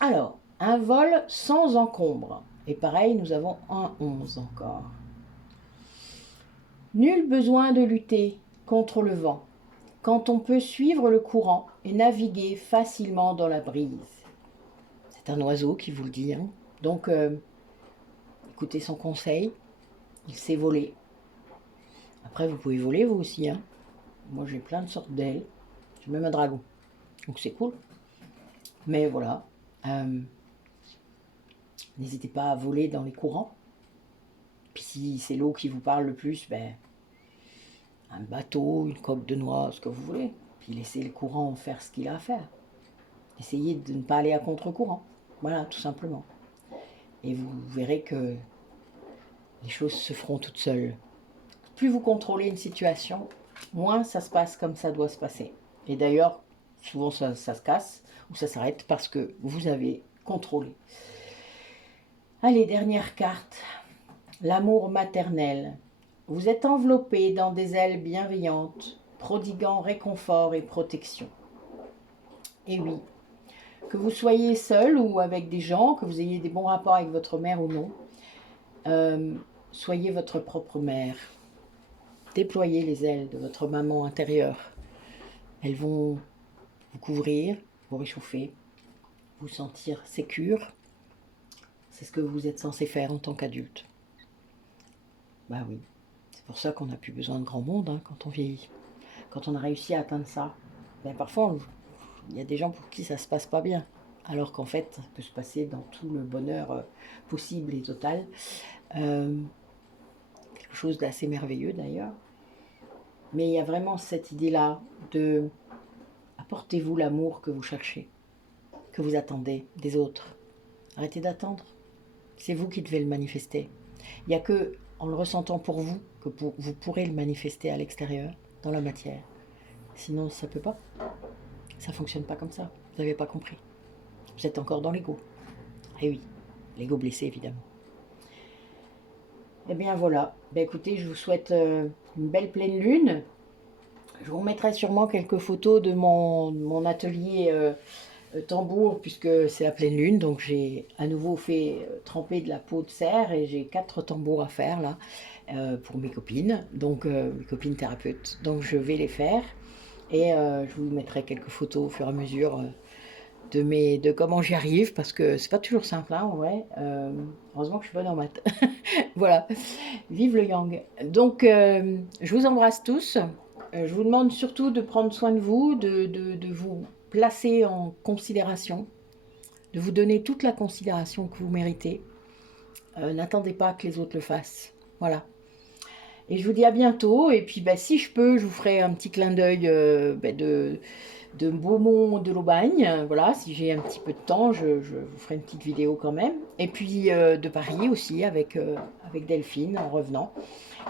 Alors, un vol sans encombre. Et pareil, nous avons un 11 encore. Nul besoin de lutter contre le vent, quand on peut suivre le courant et naviguer facilement dans la brise. C'est un oiseau qui vous le dit. Hein. Donc, écoutez son conseil. Il sait voler. Après, vous pouvez voler vous aussi. Hein. Moi, j'ai plein de sortes d'ailes. J'ai même un dragon. Donc, c'est cool. Mais voilà. N'hésitez pas à voler dans les courants. Puis si c'est l'eau qui vous parle le plus, ben, un bateau, une coque de noix, ce que vous voulez. Puis laissez le courant faire ce qu'il a à faire. Essayez de ne pas aller à contre-courant. Voilà, tout simplement. Et vous verrez que les choses se feront toutes seules. Plus vous contrôlez une situation, moins ça se passe comme ça doit se passer. Et d'ailleurs, souvent ça se casse ou ça s'arrête parce que vous avez contrôlé. Allez, dernière carte. L'amour maternel. Vous êtes enveloppé dans des ailes bienveillantes, prodiguant réconfort et protection. Et oui, que vous soyez seul ou avec des gens, que vous ayez des bons rapports avec votre mère ou non, soyez votre propre mère. Déployez les ailes de votre maman intérieure. Elles vont vous couvrir, vous réchauffer, vous sentir sécure. C'est ce que vous êtes censé faire en tant qu'adulte. Bah oui, c'est pour ça qu'on n'a plus besoin de grand monde hein, quand on vieillit. quand on a réussi à atteindre ça, ben parfois, il y a des gens pour qui ça se passe pas bien. Alors qu'en fait, ça peut se passer dans tout le bonheur possible et total. Quelque chose d'assez merveilleux d'ailleurs. Mais il y a vraiment cette idée-là de apportez-vous l'amour que vous cherchez, que vous attendez des autres. Arrêtez d'attendre. C'est vous qui devez le manifester. Il n'y a que en le ressentant pour vous que vous pourrez le manifester à l'extérieur, dans la matière. Sinon, ça ne peut pas. Ça ne fonctionne pas comme ça. Vous n'avez pas compris. Vous êtes encore dans l'ego. Eh oui, l'ego blessé, évidemment. Eh bien voilà. Ben, écoutez, je vous souhaite une belle pleine lune. Je vous remettrai sûrement quelques photos de mon atelier tambour, puisque c'est la pleine lune. Donc j'ai à nouveau fait tremper de la peau de cerf et j'ai 4 tambours à faire là pour mes copines. Donc mes copines thérapeutes. Donc je vais les faire et je vous mettrai quelques photos au fur et à mesure de comment j'y arrive, parce que c'est pas toujours simple, hein, ouais. Heureusement que je suis bonne en maths. Voilà, vive le yang. Donc je vous embrasse tous. Je vous demande surtout de prendre soin de vous, de vous placer en considération, de vous donner toute la considération que vous méritez. N'attendez pas que les autres le fassent. Voilà. Et je vous dis à bientôt. Et puis, bah, si je peux, je vous ferai un petit clin d'œil de Beaumont de l'Aubagne. Voilà, si j'ai un petit peu de temps, je vous ferai une petite vidéo quand même. Et puis de Paris aussi, avec Delphine en revenant.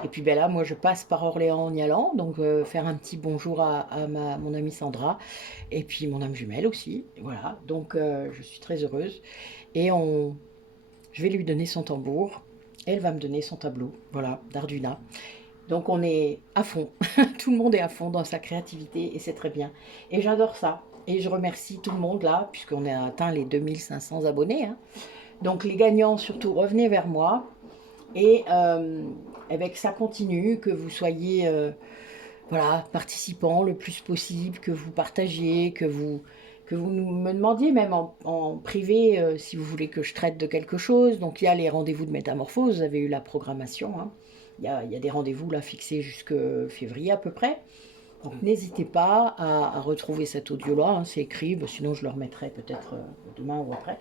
Et puis ben là, moi je passe par Orléans en y allant, donc faire un petit bonjour à mon amie Sandra, et puis mon âme jumelle aussi. Voilà, donc je suis très heureuse. Et je vais lui donner son tambour, elle va me donner son tableau, voilà, d'Arduna. Donc on est à fond, tout le monde est à fond dans sa créativité et c'est très bien. Et j'adore ça. Et je remercie tout le monde là, puisqu'on a atteint les 2500 abonnés. Hein. Donc les gagnants surtout, revenez vers moi. Et que ça continue, que vous soyez voilà, participants le plus possible, que vous partagiez, que vous me demandiez même en privé si vous voulez que je traite de quelque chose. Donc il y a les rendez-vous de métamorphose, vous avez eu la programmation. Hein. Il y a des rendez-vous là fixés jusqu'à février à peu près. Donc n'hésitez pas à retrouver cet audio-là, hein, c'est écrit, sinon je le remettrai peut-être demain ou après.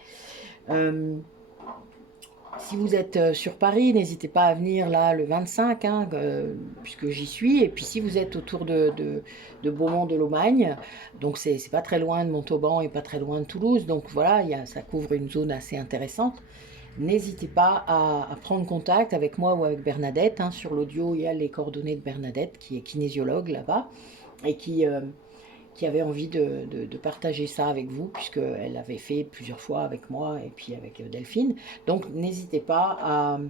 Si vous êtes sur Paris, n'hésitez pas à venir là le 25, hein, puisque j'y suis. Et puis si vous êtes autour de Beaumont de l'Aubagne, donc c'est pas très loin de Montauban et pas très loin de Toulouse, donc voilà, ça couvre une zone assez intéressante. N'hésitez pas à prendre contact avec moi ou avec Bernadette. Hein. Sur l'audio, il y a les coordonnées de Bernadette, qui est kinésiologue là-bas, et qui avait envie de partager ça avec vous, puisqu'elle avait fait plusieurs fois avec moi et puis avec Delphine. Donc n'hésitez pas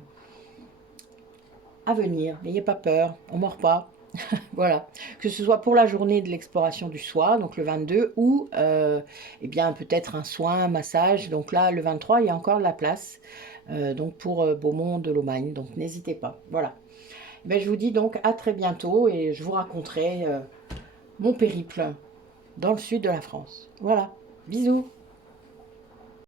à venir, n'ayez pas peur, on ne mord pas. Voilà, que ce soit pour la journée de l'exploration du soi, donc le 22, ou eh bien peut-être un soin, un massage. Donc là, le 23, il y a encore de la place, donc pour Beaumont de l'Aubagne. Donc n'hésitez pas. Voilà. Ben, je vous dis donc à très bientôt et je vous raconterai mon périple dans le sud de la France. Voilà, bisous.